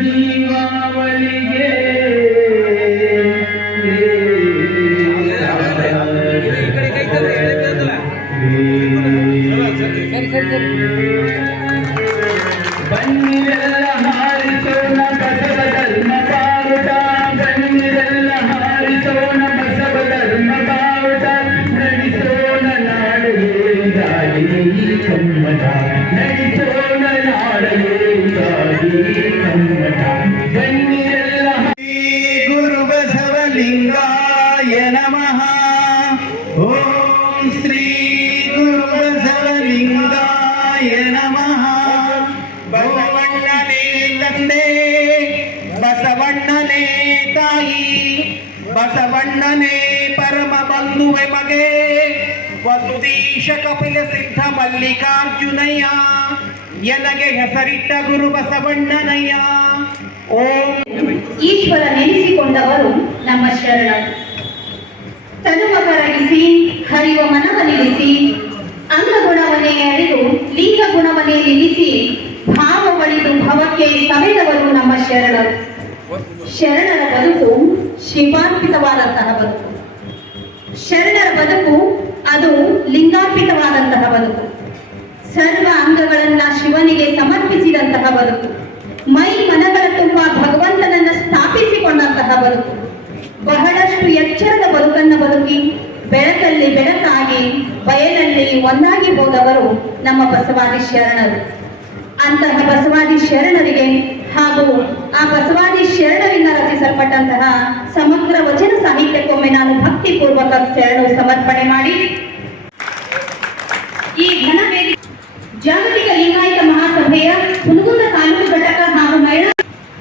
ಜೀವಾವಳಿಗೆ ಬನ್ನಿರೆಲ್ಲ ಹಾರಿಸೋಣ ಬಸವ ಧರ್ಮ ಬಾವುಟ, ಬನ್ನಿರೆಲ್ಲ ಹಾರಿಸೋಣ ಬಸವ ಧರ್ಮ ಬಾವುಟ, ನಡೆಸೋಣ ನಾಡಲೇ ಗಾಳಿ ಕಮ್ಮಟ, ನಡೆಸೋಣ ನಾಡಲೇ ಗಾಳಿ ಕಮ್ಮಟ. ಬನ್ನಿರೆಲ್ಲ ಗುರು ಬಸವಲಿಂಗಾಯ ನಮಃ. ಓಂ ಶ್ರೀ ಗುರು ಬಸವಲಿಂಗಾಯ ನಮಃ. ಬಸವಣ್ಣನೇ ತಂದೆ, ಬಸವಣ್ಣನೇ ತಾಯಿ, ಬಸವಣ್ಣನೇ ಪರಮ ಬಂಧುವೆ ಮಗೆ, ವಸುದೀಶ ಕಪಿಲ ಸಿದ್ಧ ಮಲ್ಲಿಕಾರ್ಜುನಯ್ಯ, ಎನಗೆ ಹೆಸರಿಟ್ಟ ಗುರು ಬಸವಣ್ಣನಯ್ಯ. ಓಂ ಈಶ್ವರ ನೆನೆಸಿಕೊಂಡವರು ನಮ್ಮ ಶರಣರು. ತನುಮಕರಗಿಸಿ ಹರಿವ ಮನವ ನಿಲ್ಲಿಸಿ, ಅಂಗಗುಣವನ್ನೇ ಅರಿದು ಲಿಂಗ ಗುಣವನ್ನೇ ನಿಲ್ಲಿಸಿ, ಭಾವ ಒಳಿದು ಭವಕ್ಕೆ ಸವೆದವರು ನಮ್ಮ ಶರಣರು. ಶರಣರ ಬದುಕು ಶಿವಾರ್ಪಿತವಾದಂತಹ ಬದುಕು. ಶರಣರ ಬದುಕು ಅದು ಲಿಂಗಾರ್ಪಿತವಾದಂತಹ ಬದುಕು. ಸರ್ವ ಅಂಗಗಳನ್ನ ಶಿವನಿಗೆ ಸಮರ್ಪಿಸಿದಂತಹ ಬದುಕು. ಮೈ ಮನಗಳ ತುಂಬ ಭಗವಂತನನ್ನ ಸ್ಥಾಪಿಸಿಕೊಂಡಂತಹ ಬದುಕು. ಬಹಳಷ್ಟು ಎಚ್ಚರದ ಬದುಕನ್ನು ಬದುಕಿ ಬೆಳಕಲ್ಲಿ ಬೆಳಕಾಗಿ ಬಯಲಲ್ಲಿ ಒಂದಾಗಿ ಹೋದವರು ನಮ್ಮ ಬಸವಾದಿ ಶರಣರು. ಅಂತಹ ಬಸವಾದಿ ಶರಣರಿಗೆ ಹಾಗೂ ಆ ಬಸವಾದಿ ಶರಣರಿಂದ ರಚಿಸಲ್ಪಟ್ಟಂತಹ ಸಮಗ್ರ ವಚನ ಸಾಹಿತ್ಯಕ್ಕೊಮ್ಮೆ ನಾನು ಭಕ್ತಿಪೂರ್ವಕ ಶರಣು ಸಮರ್ಪಣೆ ಮಾಡಿ ಈ ಘನ ವೇದಿಕೆ ಜಾಗತಿಕ ಲಿಂಗಾಯತ ಮಹಾಸಭೆಯ ಹುನಗುಂದ ತಾಲೂಕು ಘಟಕ ಹಾಗೂ ಮಹಿಳಾ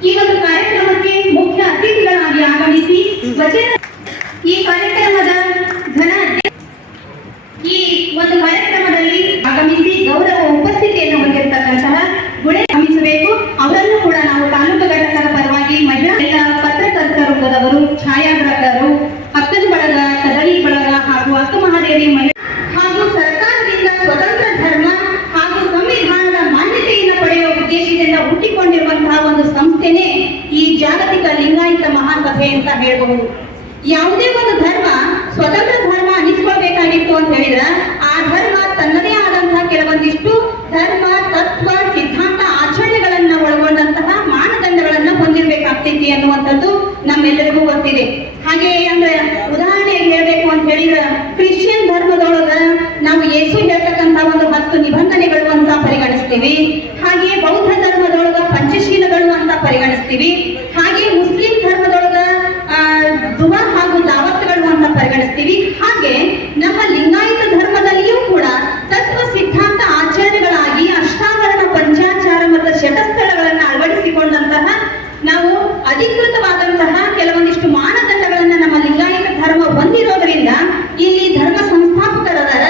ಈ ಒಂದು ಕಾರ್ಯಕ್ರಮಕ್ಕೆ ಮುಖ್ಯ ಅತಿಥಿಗಳಾಗಿ ಆಗಮಿಸಿ ವಚನ ಈ ಕಾರ್ಯಕ್ರಮದ ಈ ಒಂದು ಕಾರ್ಯಕ್ರಮದಲ್ಲಿ ಆಗಮಿಸಿ ಗೌರವ ಉಪಸ್ಥಿತಿಯನ್ನು ಹೊಂದಿರತಕ್ಕಂತಹ ಗುಣೆ ಆಗಮಿಸಬೇಕು. ಅವರನ್ನು ಕೂಡ ನಾವು ತಾಲೂಕು ಘಟಕದ ಪರವಾಗಿ ಮಹಿಳಾ ಪತ್ರಕರ್ತರು, ಛಾಯಾಗ್ರಾಹಕರು, ಅಕ್ಕನ ಬಳಗ, ಕದಳಿ ಬಳಗ ಹಾಗೂ ಅಕ್ಕ ಮಹಾದೇವಿ ಮಹಿಳಾ ಹಾಗೂ ಸರ್ಕಾರದಿಂದ ಸ್ವತಂತ್ರ ಧರ್ಮ ಹಾಗೂ ಸಂವಿಧಾನದ ಮಾನ್ಯತೆಯನ್ನು ಪಡೆಯುವ ಉದ್ದೇಶದಿಂದ ಹುಟ್ಟಿಕೊಂಡಿರುವಂತಹ ಒಂದು ಸಂಸ್ಥೆನೇ ಈ ಜಾಗತಿಕ ಲಿಂಗಾಯತ ಮಹಾಸಭೆ ಅಂತ ಹೇಳಬಹುದು. ಯಾವುದೇ ಒಂದು ಧರ್ಮ ಸ್ವತಂತ್ರ ಧರ್ಮ ಅನಿಸ್ಕೊಳ್ಬೇಕಾಗಿತ್ತು ಅಂತ ಹೇಳಿದ್ರೆ ಆ ಧರ್ಮ ತನ್ನದೇ ಆದಂತಹ ಕೆಲವೊಂದಿಷ್ಟು ಧರ್ಮ ತತ್ವ ಸಿದ್ಧಾಂತ ಆಚರಣೆಗಳನ್ನ ಒಳಗೊಂಡಂತಹ ಮಾನದಂಡಗಳನ್ನ ಹೊಂದಿರಬೇಕಾಗ್ತೈತಿ ಅನ್ನುವಂಥದ್ದು ನಮ್ಮೆಲ್ಲರಿಗೂ ಗೊತ್ತಿದೆ. ಹಾಗೆ ಅಂದ್ರೆ ಉದಾಹರಣೆಗೆ ಹೇಳ್ಬೇಕು ಅಂತ ಹೇಳಿದ್ರೆ ಕ್ರಿಶ್ಚಿಯನ್ ಧರ್ಮದೊಳಗ ನಾವು ಯೇಸು ಹೇಳ್ತಕ್ಕಂತ ಒಂದು 10 ನಿಬಂಧನೆಗಳು ಅಂತ ಪರಿಗಣಿಸ್ತೀವಿ. ಹಾಗೆ ಬೌದ್ಧ ಧರ್ಮದೊಳಗ ಪಂಚಶೀಲಗಳು ಅಂತ ಪರಿಗಣಿಸ್ತೀವಿ. ಹಾಗೆ ಮುಸ್ಲಿಂ ಧರ್ಮದೊಳಗ ದುವಾ ಹಾಗೂ ದಾವತ್ಗಳು ಅಂತ ಪರಿಗಣಿಸ್ತೀವಿ. ಹಾಗೆ ನಮ್ಮ ಲಿಂಗಾಯತ ಧರ್ಮದಲ್ಲಿಯೂ ಕೂಡ ತತ್ವ ಸಿದ್ಧಾಂತ ಆಚರಣೆಗಳಾಗಿ ಅಷ್ಟಾವರಣ ಪಂಚಾಚಾರ ಮತ್ತು ಶತಸ್ಥಳಗಳನ್ನು ಅಳವಡಿಸಿಕೊಂಡಂತಹ ನಾವು ಅಧಿಕೃತವಾದಂತಹ ಕೆಲವೊಂದಿಷ್ಟು ಮಾನದಂಡಗಳನ್ನ ನಮ್ಮ ಲಿಂಗಾಯತ ಧರ್ಮ ಹೊಂದಿರೋದ್ರಿಂದ ಇಲ್ಲಿ ಧರ್ಮ ಸಂಸ್ಥಾಪಕರಾದ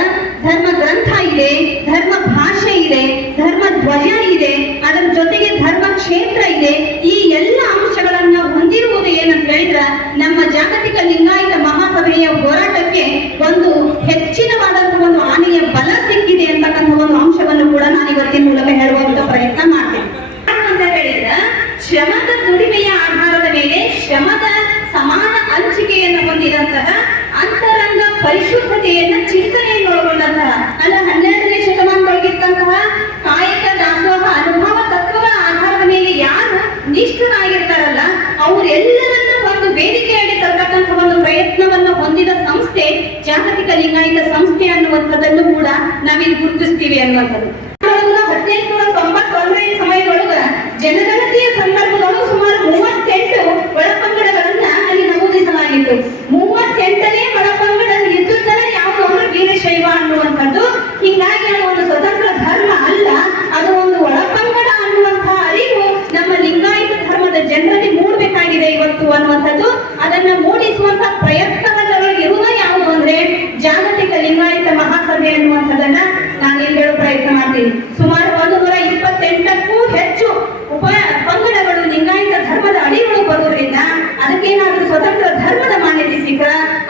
ಧರ್ಮ ಗ್ರಂಥ ಇದೆ, ಧರ್ಮ ಭಾಷೆ ಇದೆ, ಧರ್ಮ ಧ್ವಜ ಇದೆ, ಅದರ ಜೊತೆಗೆ ಧರ್ಮ ಕ್ಷೇತ್ರ ಇದೆ. ಈ ಎಲ್ಲ ಅಂಶಗಳನ್ನ ಹೊಂದಿರುವುದು ಏನಂತ ಹೇಳಿದ್ರೆ ನಮ್ಮ ಜಾಗತಿಕ ಲಿಂಗಾಯತ ಮಹಾಸಭೆಯ ಹೋರಾಟಕ್ಕೆ ಒಂದು ಹೆಚ್ಚಿನವಾದಂತಹ ಒಂದು ಆನೆಯ ಬಲ ಸಿಕ್ಕಿದೆ ಅಂತಕ್ಕಂಥ ಒಂದು ಅಂಶವನ್ನು ಕೂಡ ನಾನು ಇವತ್ತಿನ ಮೂಲಕ ಹೇಳುವಂತ ಪ್ರಯತ್ನ ಮಾಡ್ತೇನೆ. ಅಂತ ಹೇಳಿದ್ರೆ ಶ್ರಮದ ದುಡಿಮೆಯ ಆಧಾರದ ಮೇಲೆ ಶ್ರಮದ ಸಮಾನ ಹಂಚಿಕೆಯನ್ನು ಹೊಂದಿದಂತಹ ಅಂತರಂಗ ಪರಿಶುದ್ಧತೆಯನ್ನ ಚಿಂತನೆಯನ್ನು ಒಳಗೊಂಡಂತಹ ಅಲ್ಲ 12ನೇ ಶತಮಾನದೊಳಗಿದ್ದಂತಹ ಕಾಯಕ ದಾಸೋಹ ಅನುಭವ ತತ್ವಗಳ ಆಧಾರದ ಮೇಲೆ ಯಾರು ನಿಷ್ಠರಾಗಿರ್ತಾರಲ್ಲ ಅವರೆಲ್ಲರನ್ನ ಒಂದು ವೇದಿಕೆಯಲ್ಲಿ ತರ್ತಕ್ಕಂತಹ ಒಂದು ಪ್ರಯತ್ನವನ್ನು ಹೊಂದಿದ ಸಂಸ್ಥೆ ಜಾಗತಿಕ ಲಿಂಗಾಯತ ಸಂಸ್ಥೆ ಅನ್ನುವಂಥದ್ದನ್ನು ಕೂಡ ನಾವಿಲ್ಲಿ ಗುರುತಿಸ್ತೀವಿ ಅನ್ನುವಂಥದ್ದು. 1891ನೇ ಸಮಯದೊಳಗ ಜನಗಣತಿಯ ಸಂದರ್ಭದೊಳಗೆ ಸುಮಾರು 38 ಒಳಪಂಗಡಗಳನ್ನ ಅಲ್ಲಿ ನಮೂದಿಸಲಾಗಿತ್ತು. 38ನೇ ಒಳಪಂಗಡ ಇದ್ದುದರ ಯಾವುದು ಅಂದ್ರೆ ವೀರಶೈವ ಅನ್ನುವಂಥದ್ದು. ಹೀಗಾಗಿ ಅದು ಒಂದು ಸ್ವತಂತ್ರ ಧರ್ಮ ಅಲ್ಲ, ಅದು ಒಂದು ಒಳಪಂಗಡ ಅನ್ನುವಂತಹ ಅರಿವು ನಮ್ಮ ಲಿಂಗಾಯತ ಧರ್ಮದ ಜನರಲ್ಲಿ ಮೂಡಬೇಕಾಗಿದೆ ಇವತ್ತು ಅನ್ನುವಂಥದ್ದು. ಅದನ್ನ ಮೂಡಿಸುವಂತಹ ಪ್ರಯತ್ನದೊಳಗೆ ಇರುವ ಯಾವುದು ಅಂದ್ರೆ ಜಾಗತಿಕ ಲಿಂಗಾಯತ ಮಹಾಸಭೆ ಅನ್ನುವಂಥದ್ದನ್ನ ನಾನು ಇಲ್ಲಿ ಹೇಳೋ ಪ್ರಯತ್ನ ಮಾಡ್ತೀನಿ. ಸುಮಾರು 128ಕ್ಕೂ ಹೆಚ್ಚು ಪಂಗಡಗಳು ಲಿಂಗಾಯತ ಧರ್ಮದ ಅಡಿಗಳು ಬರುವುದರಿಂದ ಅದಕ್ಕೇನಾದ್ರೂ ಸ್ವತಂತ್ರ ಧರ್ಮದ ಮಾನ್ಯತೆ ಸಿಕ್ಕ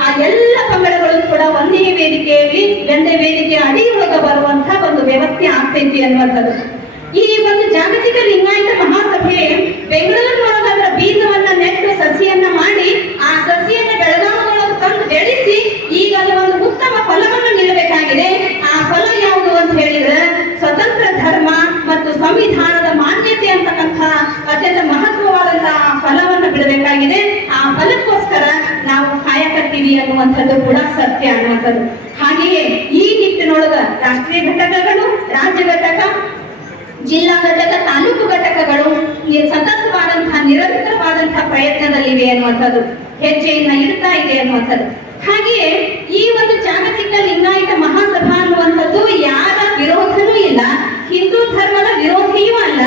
ಆ ಎಲ್ಲ ಪಂಗಡಗಳು ಕೂಡ ಒಂದೇ ವೇದಿಕೆಯಲ್ಲಿ ಒಂದೇ ವೇದಿಕೆಯ ಅಡಿಯೊಳಗೆ ಬರುವಂತಹ ಒಂದು ವ್ಯವಸ್ಥೆ ಆಗ್ತೈತಿ ಅನ್ನುವಂಥದ್ದು. ಈ ಒಂದು ಜಾಗತಿಕ ಲಿಂಗಾಯತ ಮಹಾಸಭೆ ಬೆಂಗಳೂರು ಮಾಡಬೇಕಾಗಿದೆ. ಆ ಫಲಕ್ಕೋಸ್ಕರ ನಾವು ಕಾಯಕತ್ತೀವಿ ಅನ್ನುವಂಥದ್ದು ಕೂಡ ಸತ್ಯ ಅನ್ನುವಂಥದ್ದು. ಹಾಗೆಯೇ ಈ ನಿಟ್ಟಿನೊಳಗ ರಾಷ್ಟ್ರೀಯ ಘಟಕಗಳು, ರಾಜ್ಯ ಘಟಕ, ಜಿಲ್ಲಾ ಘಟಕ, ತಾಲೂಕು ಘಟಕಗಳು ಸತತವಾದಂತಹ ನಿರಂತರವಾದಂತಹ ಪ್ರಯತ್ನದಲ್ಲಿವೆ ಅನ್ನುವಂಥದ್ದು, ಹೆಜ್ಜೆಯನ್ನ ಇಡ್ತಾ ಇದೆ ಅನ್ನುವಂಥದ್ದು. ಹಾಗೆಯೇ ಈ ಒಂದು ಜಾಗತಿಕ ಲಿಂಗಾಯತ ಮಹಾಸಭಾ ಅನ್ನುವಂಥದ್ದು ಯಾರ ವಿರೋಧನೂ ಇಲ್ಲ, ಹಿಂದೂ ಧರ್ಮದ ವಿರೋಧಿಯೂ ಅಲ್ಲ.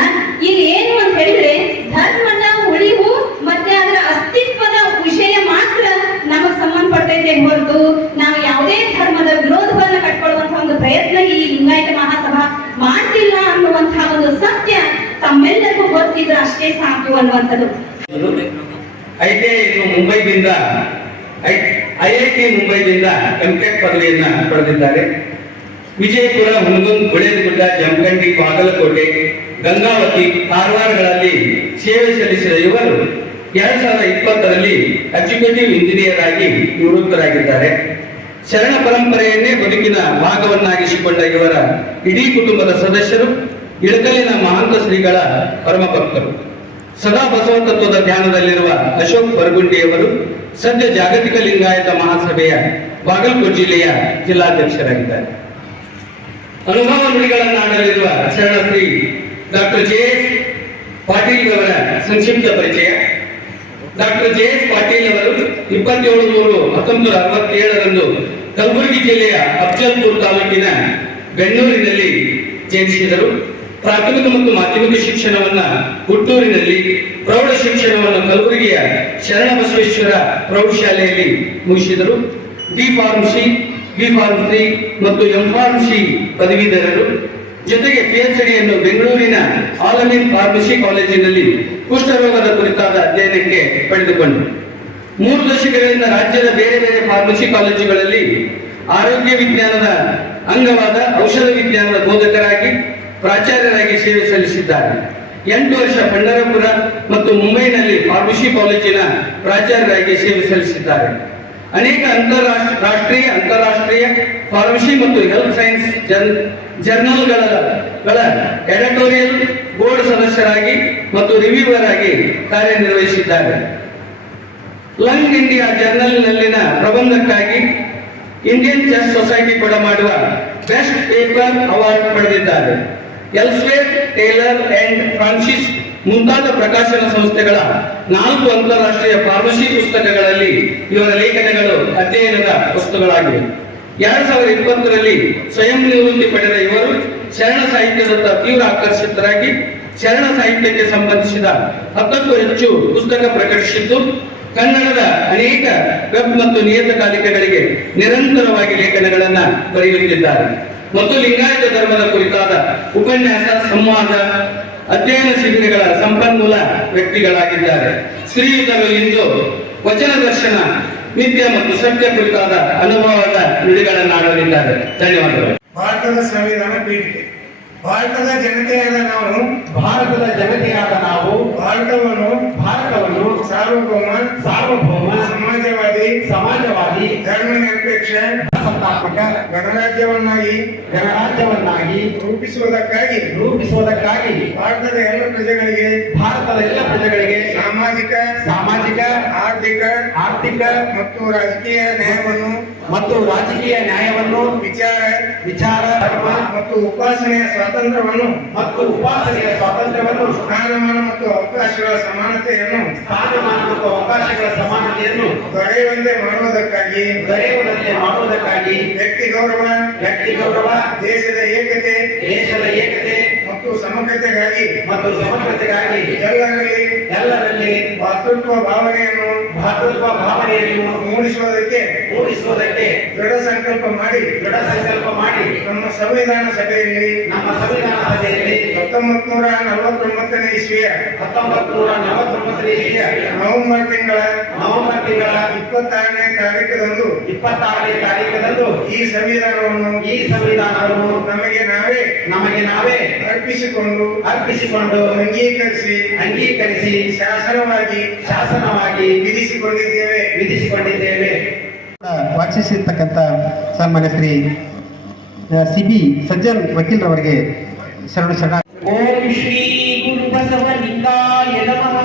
ಇಲ್ಲಿ ಏನು ಅಂತ ಹೇಳಿದ್ರೆ ಧರ್ಮದ ಉಳಿವು ಮತ್ತೆ ಅದರ ಅಸ್ತಿತ್ವದ ವಿಷಯ ಮಾತ್ರ ನಮಗೆ ಸಂಬಂಧಪಟ್ಟೈತೆ ಹೊರತು ನಾವು ಯಾವುದೇ ಧರ್ಮದ ವಿರೋಧವನ್ನ ಕಟ್ಕೊಳ್ಳುವಂತಹ ಒಂದು ಪ್ರಯತ್ನ ಈ ಲಿಂಗಾಯತ ಮಹಾಸಭಾ ಮಾಡ್ತಿಲ್ಲ ಅನ್ನುವಂತಹ ಒಂದು ಸತ್ಯ ತಮ್ಮೆಲ್ಲರಿಗೂ ಗೊತ್ತಿದ್ರೆ ಅಷ್ಟೇ ಸಾಕು ಅನ್ನುವಂಥದ್ದು. ಐಐಟಿ ಮುಂಬೈದಿಂದ ಎಂಟೆಕ್ ಪದವಿಯನ್ನ ಪಡೆದಿದ್ದಾರೆ. ವಿಜಯಪುರ, ಹುನಗುಂದ್, ಗುಳೇದಗುಡ್ಡ, ಜಮಖಂಡಿ, ಬಾಗಲಕೋಟೆ, ಗಂಗಾವತಿ, ಕಾರವಾರಗಳಲ್ಲಿ ಸೇವೆ ಸಲ್ಲಿಸಿದ ಇವರು 2020ರಲ್ಲಿ ಎಕ್ಸಿಕ್ಯೂಟಿವ್ ಇಂಜಿನಿಯರ್ ಆಗಿ ನಿವೃತ್ತರಾಗಿದ್ದಾರೆ. ಶರಣ ಪರಂಪರೆಯನ್ನೇ ಬದುಕಿನ ಭಾಗವನ್ನಾಗಿಸಿಕೊಂಡ ಇವರ ಇಡೀ ಕುಟುಂಬದ ಸದಸ್ಯರು ಇಳಕಲ್ಲಿನ ಮಹಾಂತ ಶ್ರೀಗಳ ಪರಮ ಭಕ್ತರು. ಸದಾ ಬಸವ ತತ್ವದ ಧ್ಯಾನದಲ್ಲಿರುವ ಅಶೋಕ್ ಬರಗುಂಡಿಯವರು ಸದ್ಯ ಜಾಗತಿಕ ಲಿಂಗಾಯತ ಮಹಾಸಭೆಯ ಬಾಗಲಕೋಟೆ ಜಿಲ್ಲೆಯ ಜಿಲ್ಲಾಧ್ಯಕ್ಷರಾಗಿದ್ದಾರೆ. ಅನುಭವ ನುಡಿಗಳನ್ನಾಡಲಿರುವ ಶರಣಶ್ರೀ ಡಾಕ್ಟರ್ ಜೆ.ಎಸ್. ಪಾಟೀಲ್ ಅವರ ಸಂಕ್ಷಿಪ್ತ ಪರಿಚಯ. ಡಾಕ್ಟರ್ ಜೆ.ಎಸ್. ಪಾಟೀಲ್ ಅವರು 27/3/1967ರಂದು ಕಲಬುರಗಿ ಜಿಲ್ಲೆಯ ಅಫಜಲ್ಪುರ್ ತಾಲೂಕಿನ ಬೆಣ್ಣೂರಿನಲ್ಲಿ ಜನಿಸಿದರು. ಪ್ರಾಥಮಿಕ ಮತ್ತು ಮಾಧ್ಯಮಿಕ ಶಿಕ್ಷಣವನ್ನ ಹುಟ್ಟೂರಿನಲ್ಲಿ, ಪ್ರೌಢ ಶಿಕ್ಷಣವನ್ನು ಕಲಬುರಗಿಯ ಶರಣಬಸವೇಶ್ವರ ಪ್ರೌಢಶಾಲೆಯಲ್ಲಿ ಮುಗಿಸಿದರು. ಬಿ ಫಾರ್ಮಸಿ, ಬಿ ಫಾರ್ಮಸಿ ಮತ್ತು ಎಂ ಫಾರ್ಮಸಿ ಪದವೀಧರರು. ಜೊತೆಗೆ ಪಿಎಚ್ಡಿಯನ್ನು ಬೆಂಗಳೂರಿನ ಆಲಮೀನ್ ಫಾರ್ಮಸಿ ಕಾಲೇಜಿನಲ್ಲಿ ಕುಷ್ಠರೋಗದ ಕುರಿತಾದ ಅಧ್ಯಯನಕ್ಕೆ ಪಡೆದುಕೊಂಡರು. 3 ದಶಕಗಳಿಂದ ರಾಜ್ಯದ ಬೇರೆ ಬೇರೆ ಫಾರ್ಮಸಿ ಕಾಲೇಜುಗಳಲ್ಲಿ ಆರೋಗ್ಯ ವಿಜ್ಞಾನದ ಅಂಗವಾದ ಔಷಧ ವಿಜ್ಞಾನದ ಬೋಧಕರಾಗಿ, ಪ್ರಾಚಾರ್ಯರಾಗಿ ಸೇವೆ ಸಲ್ಲಿಸಿದ್ದಾರೆ. 8 ವರ್ಷ ಪಂಢರಪುರ ಮತ್ತು ಮುಂಬೈನಲ್ಲಿ ಫಾರ್ಮಸಿ ಕಾಲೇಜಿನ ಪ್ರಾಚಾರ್ಯರಾಗಿ ಸೇವೆ ಸಲ್ಲಿಸಿದ್ದಾರೆ. ಅನೇಕ ರಾಷ್ಟ್ರೀಯ, ಅಂತಾರಾಷ್ಟ್ರೀಯ ಫಾರ್ಮಸಿ ಮತ್ತು ಹೆಲ್ತ್ ಸೈನ್ಸ್ ಜರ್ನಲ್ಗಳ ಎಡಿಟೋರಿಯಲ್ ಬೋರ್ಡ್ ಸದಸ್ಯರಾಗಿ ಮತ್ತು ರಿವ್ಯೂವರ್ ಆಗಿ ಕಾರ್ಯನಿರ್ವಹಿಸಿದ್ದಾರೆ. ಲಂಗ್ ಇಂಡಿಯಾ ಜರ್ನಲ್ನಲ್ಲಿನ ಪ್ರಬಂಧಕ್ಕಾಗಿ ಇಂಡಿಯನ್ ಚೆಸ್ ಸೊಸೈಟಿ ಕೊಡಮಾಡುವ ಬೆಸ್ಟ್ ಪೇಪರ್ ಅವಾರ್ಡ್ ಪಡೆದಿದ್ದಾರೆ. ಎಲ್ಸ್ವೇರ್, ಟೇಲರ್ ಅಂಡ್ ಫ್ರಾನ್ಸಿಸ್ ಮುಂತಾದ ಪ್ರಕಾಶನ ಸಂಸ್ಥೆಗಳ 4 ಅಂತಾರಾಷ್ಟ್ರೀಯ ಫಾರ್ಮಸಿ ಪುಸ್ತಕಗಳಲ್ಲಿ ಇವರ ಲೇಖನಗಳು ಅಧ್ಯಯನದ ವಸ್ತುಗಳಾಗಿವೆ. 2020ರಲ್ಲಿ ಸ್ವಯಂ ನಿವೃತ್ತಿ ಪಡೆದ ಇವರು ಶರಣ ಸಾಹಿತ್ಯದತ್ತ ತೀವ್ರ ಆಕರ್ಷಿತರಾಗಿ ಶರಣ ಸಾಹಿತ್ಯಕ್ಕೆ ಸಂಬಂಧಿಸಿದ 10ಕ್ಕೂ ಹೆಚ್ಚು ಪುಸ್ತಕ ಪ್ರಕಟಿಸಿದ್ದು, ಕನ್ನಡದ ಅನೇಕ ವೆಬ್ ಮತ್ತು ನಿಯತಕಾಲಿಕೆಗಳಿಗೆ ನಿರಂತರವಾಗಿ ಲೇಖನಗಳನ್ನ ಬರೆಯುತ್ತಿದ್ದಾರೆ ಮತ್ತು ಲಿಂಗಾಯತ ಧರ್ಮದ ಕುರಿತಾದ ಉಪನ್ಯಾಸ, ಸಂವಾದ, ಅಧ್ಯಯನ ಶಿಬಿರಗಳ ಸಂಪನ್ಮೂಲ ವ್ಯಕ್ತಿಗಳಾಗಿದ್ದಾರೆ. ಶ್ರೀಯುತರು ಇಂದು ವಚನ ದರ್ಶನ, ನಿತ್ಯ ಮತ್ತು ಸತ್ಯ ಕುರಿತಾದ ಅನುಭವದ ನುಡಿಗಳನ್ನಾಡಲಿದ್ದಾರೆ. ಧನ್ಯವಾದಗಳು. ಭಾರತದ ಸಂವಿಧಾನ ಪೀಠಿಕೆ. ಭಾರತದ ಜನತೆಯಾದ ನಾವು ಭಾರತವನ್ನು ಸಾರ್ವಭೌಮ ಸಮಾಜವಾದಿ ಧರ್ಮನಿರಪೇಕ್ಷ ಗಣರಾಜ್ಯವನ್ನಾಗಿ ರೂಪಿಸುವುದಕ್ಕಾಗಿ ಭಾರತದ ಎಲ್ಲ ಪ್ರಜೆಗಳಿಗೆ ಸಾಮಾಜಿಕ ಆರ್ಥಿಕ ಮತ್ತು ರಾಜಕೀಯ ನ್ಯಾಯವನ್ನು ವಿಚಾರ ಮತ್ತು ಉಪಾಸನೆಯ ಸ್ವಾತಂತ್ರ್ಯವನ್ನು ಸ್ಥಾನಮಾನ ಮತ್ತು ಅವಕಾಶಗಳ ಸಮಾನತೆಯನ್ನು ದೊರೆಯುವಂತೆ ಮಾಡುವುದಕ್ಕಾಗಿ ವ್ಯಕ್ತಿ ಗೌರವ, ದೇಶದ ಏಕತೆ ಮತ್ತು ಸಮಗ್ರತೆಗಾಗಿ ಎಲ್ಲರಲ್ಲಿ ಭಾತೃತ್ವ ಭಾವನೆಯನ್ನು ಮೂಡಿಸುವುದಕ್ಕೆ ದೃಢ ಸಂಕಲ್ಪ ಮಾಡಿ ನಮ್ಮ ಸಂವಿಧಾನ ಸಭೆಯಲ್ಲಿ 1949ನೇ ಇಸ್ವಿಯ ನವೆಂಬರ್ ತಿಂಗಳ 26ನೇ ತಾರೀಖದಂದು ಈ ಸಂವಿಧಾನವನ್ನು ನಮಗೆ ನಾವೇ ಅರ್ಪಿಸಿಕೊಂಡು ಅಂಗೀಕರಿಸಿ ಶಾಸನವಾಗಿ ವಿಧಿಸಿಕೊಂಡಿದ್ದೇವೆ. ವಾಚಿಸಿರ್ತಕ್ಕಂಥ ಸನ್ಮಾನ್ಯ ಶ್ರೀ ಸಿ.ಬಿ. ಸಜ್ಜನ್ ವಕೀಲರವರಿಗೆ ಶರಣ. ಓಂ ಶ್ರೀ ಗುರು ಬಸವಲಿಂಗಾಯ ನಮಃ.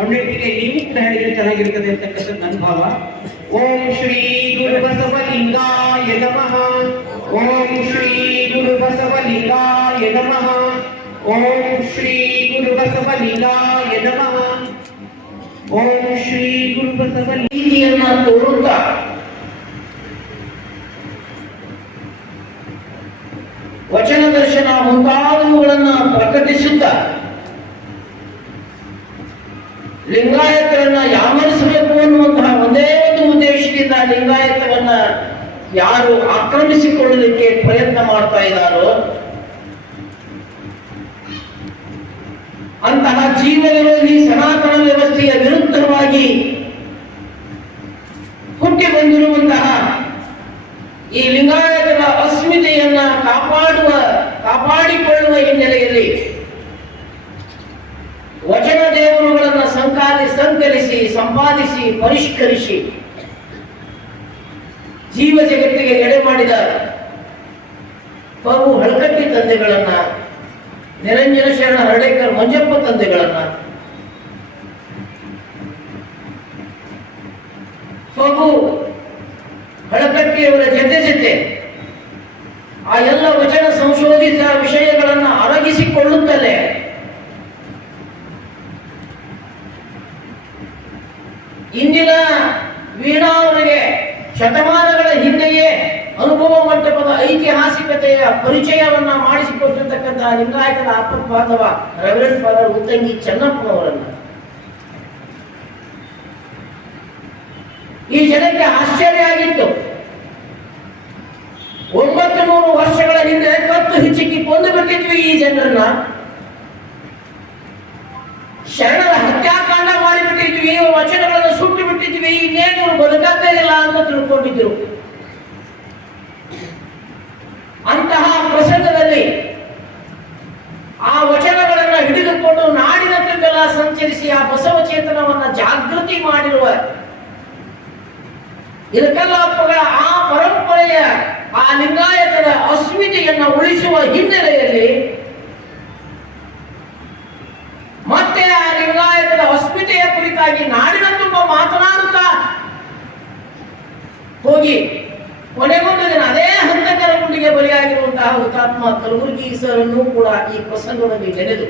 ಅವನೊಟ್ಟಿಗೆ ನೀವು ಕೂಡ ಹೇಳಿದ್ರೆ ಚೆನ್ನಾಗಿರ್ತದೆ ಅಂತಕ್ಕಂಥದ್ದು ನನ್ನ ಭಾವ. ಓಂ ಶ್ರೀ ಗುರು ಬಸವಲಿಂಗಾಯ ನಮಃ. ಓಂ ಶ್ರೀ ಗುರು ಬಸವಲಿಂಗಾಯ ನಮಃ. ಓಂ ಶ್ರೀ ಗುರು ಬಸವಲಿಂಗಾಯ ನಮಃ. ಓಂ ಶ್ರೀ ಗುರು ಬಸವಲಿಂಗಿಯನ್ನ ತೋರುತ್ತಾ ವಚನ ದರ್ಶನ ಮುಂತಾದವುಗಳನ್ನು ಪ್ರಕಟಿಸುತ್ತ ಲಿಂಗಾಯತರನ್ನ ಯಾಮರಿಸಬೇಕು ಅನ್ನುವಂತಹ ಒಂದೇ ಒಂದು ಉದ್ದೇಶದಿಂದ ಲಿಂಗಾಯತವನ್ನ ಯಾರು ಆಕ್ರಮಿಸಿಕೊಳ್ಳಲಿಕ್ಕೆ ಪ್ರಯತ್ನ ಮಾಡ್ತಾ ಇದ್ದಾರೋ ಅಂತಹ ಜೀವನದಲ್ಲಿ ಸನಾತನ ವ್ಯವಸ್ಥೆಯ ವಿರುದ್ಧವಾಗಿ ಹುಟ್ಟಿ ಬಂದಿರುವಂತಹ ಈ ಲಿಂಗಾಯತರ ಅಸ್ಮಿತೆಯನ್ನ ಕಾಪಾಡಿಕೊಳ್ಳುವ ಹಿನ್ನೆಲೆಯಲ್ಲಿ ವಚನ ದೇವರುಗಳನ್ನು ಸಂಕಲಿಸಿ ಸಂಪಾದಿಸಿ ಪರಿಷ್ಕರಿಸಿ ಜೀವ ಜಗತ್ತಿಗೆ ಎಡೆ ಮಾಡಿದ ಪರು ಹಳಕಟ್ಟಿ ತಂದೆಗಳನ್ನ, ನಿರಂಜನ ಶರಣ ಹರ್ಡೇಕರ್ ಮಂಜಪ್ಪ ತಂದೆಗಳನ್ನ, ಪರು ಹಳಕಟ್ಟಿಯವರ ಜೊತೆ ಆ ಎಲ್ಲ ವಚನ ಸಂಶೋಧಿತ ವಿಷಯಗಳನ್ನು ಅರಗಿಸಿಕೊಳ್ಳುತ್ತಲೇ ಇಂದಿನ ವೀಣಾ ಅವರಿಗೆ ಶತಮಾನಗಳ ಹಿಂದೆಯೇ ಅನುಭವ ಮಂಟಪದ ಐತಿಹಾಸಿಕತೆಯ ಪರಿಚಯವನ್ನ ಮಾಡಿಸಿಕೊಟ್ಟಿರ್ತಕ್ಕಂತಹ ಲಿಂಗಾಯತರ ಆತ್ಮಬಾಂಧವ ರೆವರೆಂಡ್ ಫಾದರ್ ಉತ್ತಂಗಿ ಚೆನ್ನಪ್ಪನವರನ್ನ ಈ ಜನಕ್ಕೆ ಆಶ್ಚರ್ಯ ಆಗಿತ್ತು. 900 ವರ್ಷಗಳ ಹಿಂದೆ ಕತ್ತು ಹಿಚ್ಚಿಕ್ಕಿ ಕೊಂದು ಬಿಟ್ಟಿದ್ವಿ ಈ ಜನರನ್ನ, ಶರಣರ ಹತ್ಯಾಕಾಂಡ ಮಾಡಿಬಿಟ್ಟಿದ್ವಿ, ವಚನಗಳನ್ನು ಸುಟ್ಟು ಬಿಟ್ಟಿದ್ವಿ, ಇನ್ನೇನು ಬದುಕದೇ ಇಲ್ಲ ಅಂತ ತಿಳ್ಕೊಂಡಿದ್ರು. ಅಂತಹ ಪ್ರಸಂಗದಲ್ಲಿ ಆ ವಚನಗಳನ್ನ ಹಿಡಿದುಕೊಂಡು ನಾಡಿನತ್ತೆಲ್ಲ ಸಂಚರಿಸಿ ಆ ಬಸವ ಚೇತನವನ್ನ ಜಾಗೃತಿ ಮಾಡಿರುವ ಇಳಕಲ್ಲಪ್ಪಗಳ ಆ ಪರಂಪರೆಯ ಆ ಲಿಂಗಾಯತರ ಅಸ್ಮಿತೆಯನ್ನ ಉಳಿಸುವ ಹಿನ್ನೆಲೆಯಲ್ಲಿ ಮತ್ತೆ ಆ ಲಿಂಗಾಯತರ ಅಸ್ಮಿತೆಯ ಕುರಿತಾಗಿ ನಾಡಿನ ತುಂಬ ಮಾತನಾಡುತ್ತಾ ಹೋಗಿ ಕೊನೆಗೊಂದು ದಿನ ಅದೇ ಹಂತಕರ ಗುಂಡಿಗೆ ಬಲಿಯಾಗಿರುವಂತಹ ಹುತಾತ್ಮ ಕಲಬುರ್ಗಿ ಸರನ್ನು ಕೂಡ ಈ ಪ್ರಸಂಗದಲ್ಲಿ ನೆನೆದು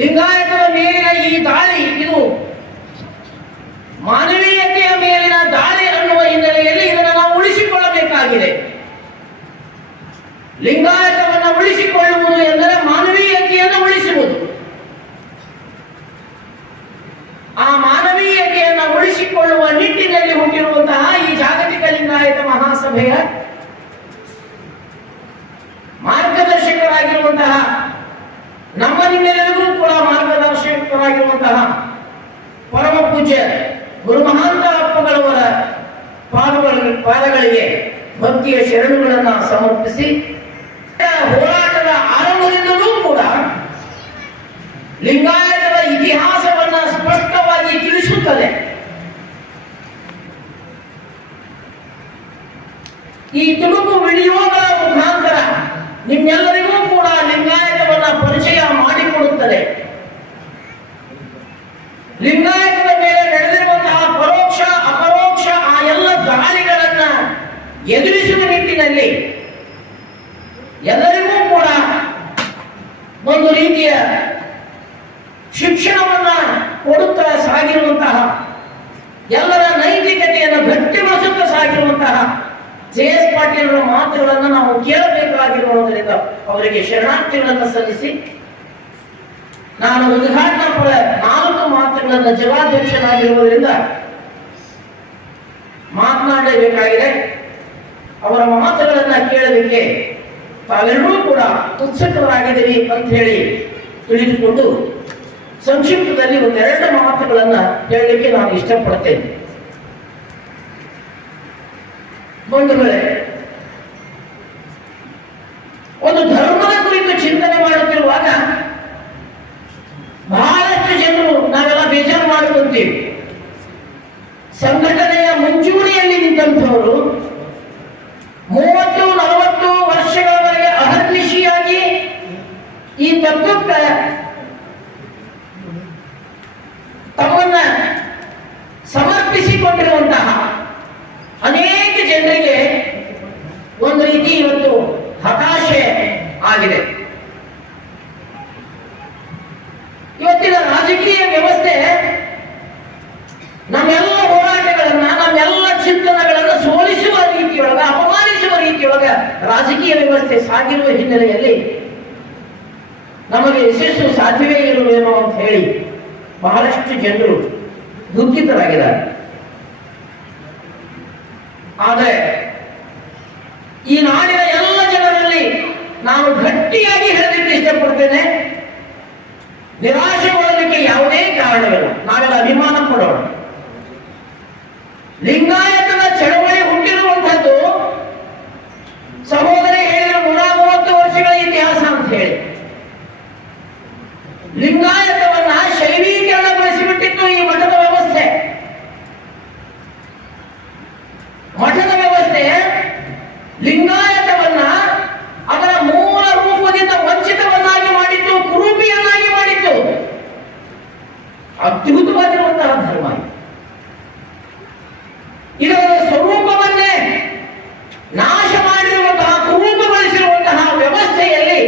ಲಿಂಗಾಯತರ ಮೇಲಿನ ಈ ದಾಳಿ ಇದು ಮಾನವೀಯತೆಯ ಮೇಲಿನ ದಾಳಿ ಅನ್ನುವ ಹಿನ್ನೆಲೆಯಲ್ಲಿ ಇದನ್ನು ನಾವು ಉಳಿಸಿಕೊಳ್ಳಬೇಕಾಗಿದೆ. ಲಿಂಗಾಯತವನ್ನು ಉಳಿಸಿಕೊಳ್ಳುವುದು ಎಂದರೆ ಮಾನವೀಯತೆಯನ್ನು ಉಳಿಸುವುದು. ಆ ಮಾನವೀಯತೆಯನ್ನು ಉಳಿಸಿಕೊಳ್ಳುವ ನಿಟ್ಟಿನಲ್ಲಿ ಹುಟ್ಟಿರುವಂತಹ ಈ ಜಾಗತಿಕ ಲಿಂಗಾಯತ ಮಹಾಸಭೆಯ ಮಾರ್ಗದರ್ಶಕರಾಗಿರುವಂತಹ ನಮ್ಮ ನಿಮ್ಮೆಲ್ಲರಿಗೂ ಕೂಡ ಮಾರ್ಗದರ್ಶಕರಾಗಿರುವಂತಹ ಪರಮ ಪೂಜ್ಯ ಗುರುಮಹಾಂತ ಅಪ್ಪಗಳವರ ಪಾದಗಳಿಗೆ ಭಕ್ತಿಯ ಶರಣುಗಳನ್ನು ಸಮರ್ಪಿಸಿ ಹೋರಾಟದ ಆರಂಭದಿಂದಲೂ ಕೂಡ ಲಿಂಗಾಯತರ ಇತಿಹಾಸವನ್ನ ಸ್ಪಷ್ಟವಾಗಿ ತಿಳಿಸುತ್ತದೆ. ಈ ತುಣುಕು ವಿಡಿಯೋಗಳ ಮುಖಾಂತರ ನಿಮ್ಮೆಲ್ಲರಿಗೂ ಕೂಡ ಲಿಂಗಾಯತವನ್ನ ಪರಿಚಯ ಮಾಡಿಕೊಡುತ್ತದೆ. ಲಿಂಗಾಯತದ ಮೇಲೆ ನಡೆದಿರುವಂತಹ ಪರೋಕ್ಷ ಅಪರೋಕ್ಷ ಆ ಎಲ್ಲ ದಾಳಿಗಳನ್ನ ಎದುರಿಸುವ ನಿಟ್ಟಿನಲ್ಲಿ ಎಲ್ಲರಿಗೂ ಕೂಡ ಒಂದು ರೀತಿಯ ಶಿಕ್ಷಣವನ್ನ ಕೊಡುತ್ತಾ ಸಾಗಿರುವಂತಹ, ಎಲ್ಲರ ನೈತಿಕತೆಯನ್ನು ಗಟ್ಟಿಗೊಳಿಸುತ್ತಾ ಸಾಗಿರುವಂತಹ JS ಪಾಟೀಲರ ಮಾತುಗಳನ್ನು ನಾವು ಕೇಳಬೇಕಾಗಿರುವುದರಿಂದ ಅವರಿಗೆ ಶರಣಾರ್ಥಿಗಳನ್ನು ಸಲ್ಲಿಸಿ ನಾನು ಉದ್ಘಾಟನಾ ಪರ 4 ಮಾತುಗಳನ್ನು ಜಿಲ್ಲಾಧ್ಯಕ್ಷನಾಗಿರುವುದರಿಂದ ಮಾತನಾಡಬೇಕಾಗಿದೆ. ಅವರ ಮಾತುಗಳನ್ನು ಕೇಳಲಿಕ್ಕೆ ತಾವೆಲ್ಲರೂ ಕೂಡ ಉತ್ಸುಕರಾಗಿದ್ದೀರಿ ಅಂತ ಹೇಳಿ ತಿಳಿದುಕೊಂಡು ಸಂಕ್ಷಿಪ್ತದಲ್ಲಿ 1-2 ಮಾತುಗಳನ್ನು ಹೇಳಲಿಕ್ಕೆ ನಾನು ಇಷ್ಟಪಡ್ತೇನೆ. ಬಂಧುಗಳೇ, ಒಂದು ಧರ್ಮದ ಕುರಿತು ಚಿಂತನೆ ಮಾಡುತ್ತಿರುವಾಗ ಬಹಳಷ್ಟು ಜನರು ನಾವೆಲ್ಲ ಬೇಜಾರು ಮಾಡಿಕೊಂತೀವಿ. ಸಂಘಟನೆಯ ಮುಂಚೂಣಿಯಲ್ಲಿ ನಿಂತಂಥವರು 30-40 ವರ್ಷಗಳವರೆಗೆ ಅಹರ್ನಿಶಿಯಾಗಿ ಈ ತತ್ವಕ್ಕೆ ತಮ್ಮನ್ನ ಸಮರ್ಪಿಸಿಕೊಂಡಿರುವಂತಹ ಅನೇಕ ಜನರಿಗೆ ಒಂದು ರೀತಿ ಇವತ್ತು ಹತಾಶೆ ಆಗಿದೆ. ಇವತ್ತಿನ ರಾಜಕೀಯ ವ್ಯವಸ್ಥೆ ನಮ್ಮೆಲ್ಲ ಹೋರಾಟಗಳನ್ನ, ನಮ್ಮೆಲ್ಲ ಚಿಂತನೆಗಳನ್ನ ಸೋಲಿಸುವ ರೀತಿಯೊಳಗ, ಅಪಮಾನಿಸುವ ರೀತಿಯೊಳಗ ರಾಜಕೀಯ ವ್ಯವಸ್ಥೆ ಸಾಗಿರುವ ಹಿನ್ನೆಲೆಯಲ್ಲಿ ನಮಗೆ ಯಶಸ್ಸು ಸಾಧ್ಯವೇ ಇರುವುದೇನೋ ಅಂತ ಹೇಳಿ ಬಹಳಷ್ಟು ಜನರು ದುಃಖಿತರಾಗಿದ್ದಾರೆ. ಆದರೆ ಈ ನಾಡಿನ ಎಲ್ಲ ಜನರಲ್ಲಿ ನಾನು ಗಟ್ಟಿಯಾಗಿ ಹೇಳಲಿಕ್ಕೆ ಇಷ್ಟಪಡ್ತೇನೆ, ನಿರಾಶೆಗೊಳ್ಳಲಿಕ್ಕೆ ಯಾವುದೇ ಕಾರಣವಿಲ್ಲ. ನಾವೆಲ್ಲ ಅಭಿಮಾನ ಪಡೋಣ. ಲಿಂಗಾಯತದ ಚಳವಳಿ ಹುಟ್ಟಿರುವಂತಹದ್ದು ಸಹೋದರಿ ಹೇಳಿದ 130 ವರ್ಷಗಳ ಇತಿಹಾಸ ಅಂತ ಹೇಳಿ. ಲಿಂಗಾಯತವನ್ನ ಶೈವೀಕರಣಗೊಳಿಸಿಬಿಟ್ಟಿತ್ತು ಈ ಮಠದ ವ್ಯವಸ್ಥೆ. ಮಠದ ವ್ಯವಸ್ಥೆ ಲಿಂಗಾಯತವನ್ನ ಅದರ ಮೂಲ ರೂಪದಿಂದ ವಂಚಿತವನ್ನಾಗಿ ಮಾಡಿತ್ತು, ಕುರೂಪಿಯನ್ನಾಗಿ ಮಾಡಿತ್ತು. ಅದ್ಭುತವಾಗಿರುವಂತಹ ಧರ್ಮ ಇದರ ಸ್ವರೂಪವನ್ನೇ ನಾಶ ಮಾಡಿರುವಂತಹ, ಕುರೂಪಗೊಳಿಸಿರುವಂತಹ ವ್ಯವಸ್ಥೆಯಲ್ಲಿ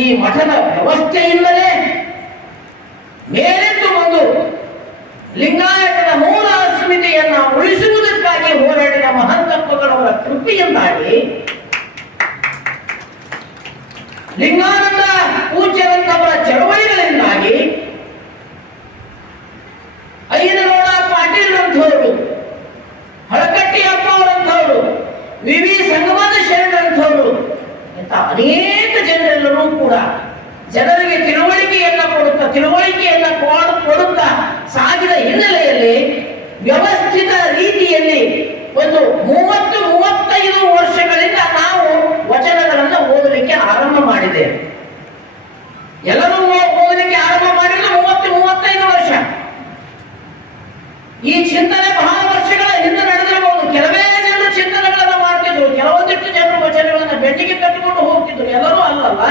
ಈ ಮಠದ ವ್ಯವಸ್ಥೆಯಿಂದಲೇ ಮೇಲೆದ್ದು ಬಂದು ಲಿಂಗಾಯತದ ಮೂಲ ಅಸ್ಮಿತೆಯನ್ನ ಉಳಿಸುವುದಕ್ಕಾಗಿ ಹೋರಾಡಿದ ಮಹಂತಪ್ಪಗಳವರ ಕೃಪೆಯಿಂದಾಗಿ ಲಿಂಗಾನಂದ ಪೂಜ್ಯರಂತವರ ಚಳವಳಿಗಳಿಂದಾಗಿ ಐನಗೌಡ ಪಾಟೀಲ್ ಅಂಥವರು, ಹಳಕಟ್ಟಿ ಅಪ್ಪ ಅವರಂಥವರು, ವಿ ಸಂಗಮದ ಶರಣರಂಥವರು ಇಂಥ ಅನೇಕ ಜನರೆಲ್ಲರೂ ಕೂಡ ಜನರಿಗೆ ತಿಳುವಳಿಕೆಯನ್ನ ಕೊಡುತ್ತಾ ಸಾಗಿದ ಹಿನ್ನೆಲೆಯಲ್ಲಿ ವ್ಯವಸ್ಥಿತ ರೀತಿಯಲ್ಲಿ ಒಂದು 30-35 ವರ್ಷಗಳಿಂದ ನಾವು ವಚನಗಳನ್ನು ಓದಲಿಕ್ಕೆ ಆರಂಭ ಮಾಡಿದ್ದೇವೆ. ಎಲ್ಲರೂ ಓದಲಿಕ್ಕೆ ಆರಂಭ ಮಾಡಿದ್ರೆ 30-35 ವರ್ಷ. ಈ ಚಿಂತನೆ ಬಹಳ ವರ್ಷಗಳ ಹಿಂದೆ ನಡೆದಿರಬಹುದು. ಕೆಲವೇ ಜನರು ಚಿಂತನೆಗಳನ್ನು ಮಾಡ್ತಿದ್ರು, ಕೆಲವೊಂದಿಷ್ಟು ಜನರು ವಚನಗಳನ್ನು ಬೆನ್ನಿಗೆ ಕಟ್ಟಿಕೊಂಡು ಹೋಗ್ತಿದ್ರು. ಎಲ್ಲರೂ ಅಲ್ಲಲ್ಲ.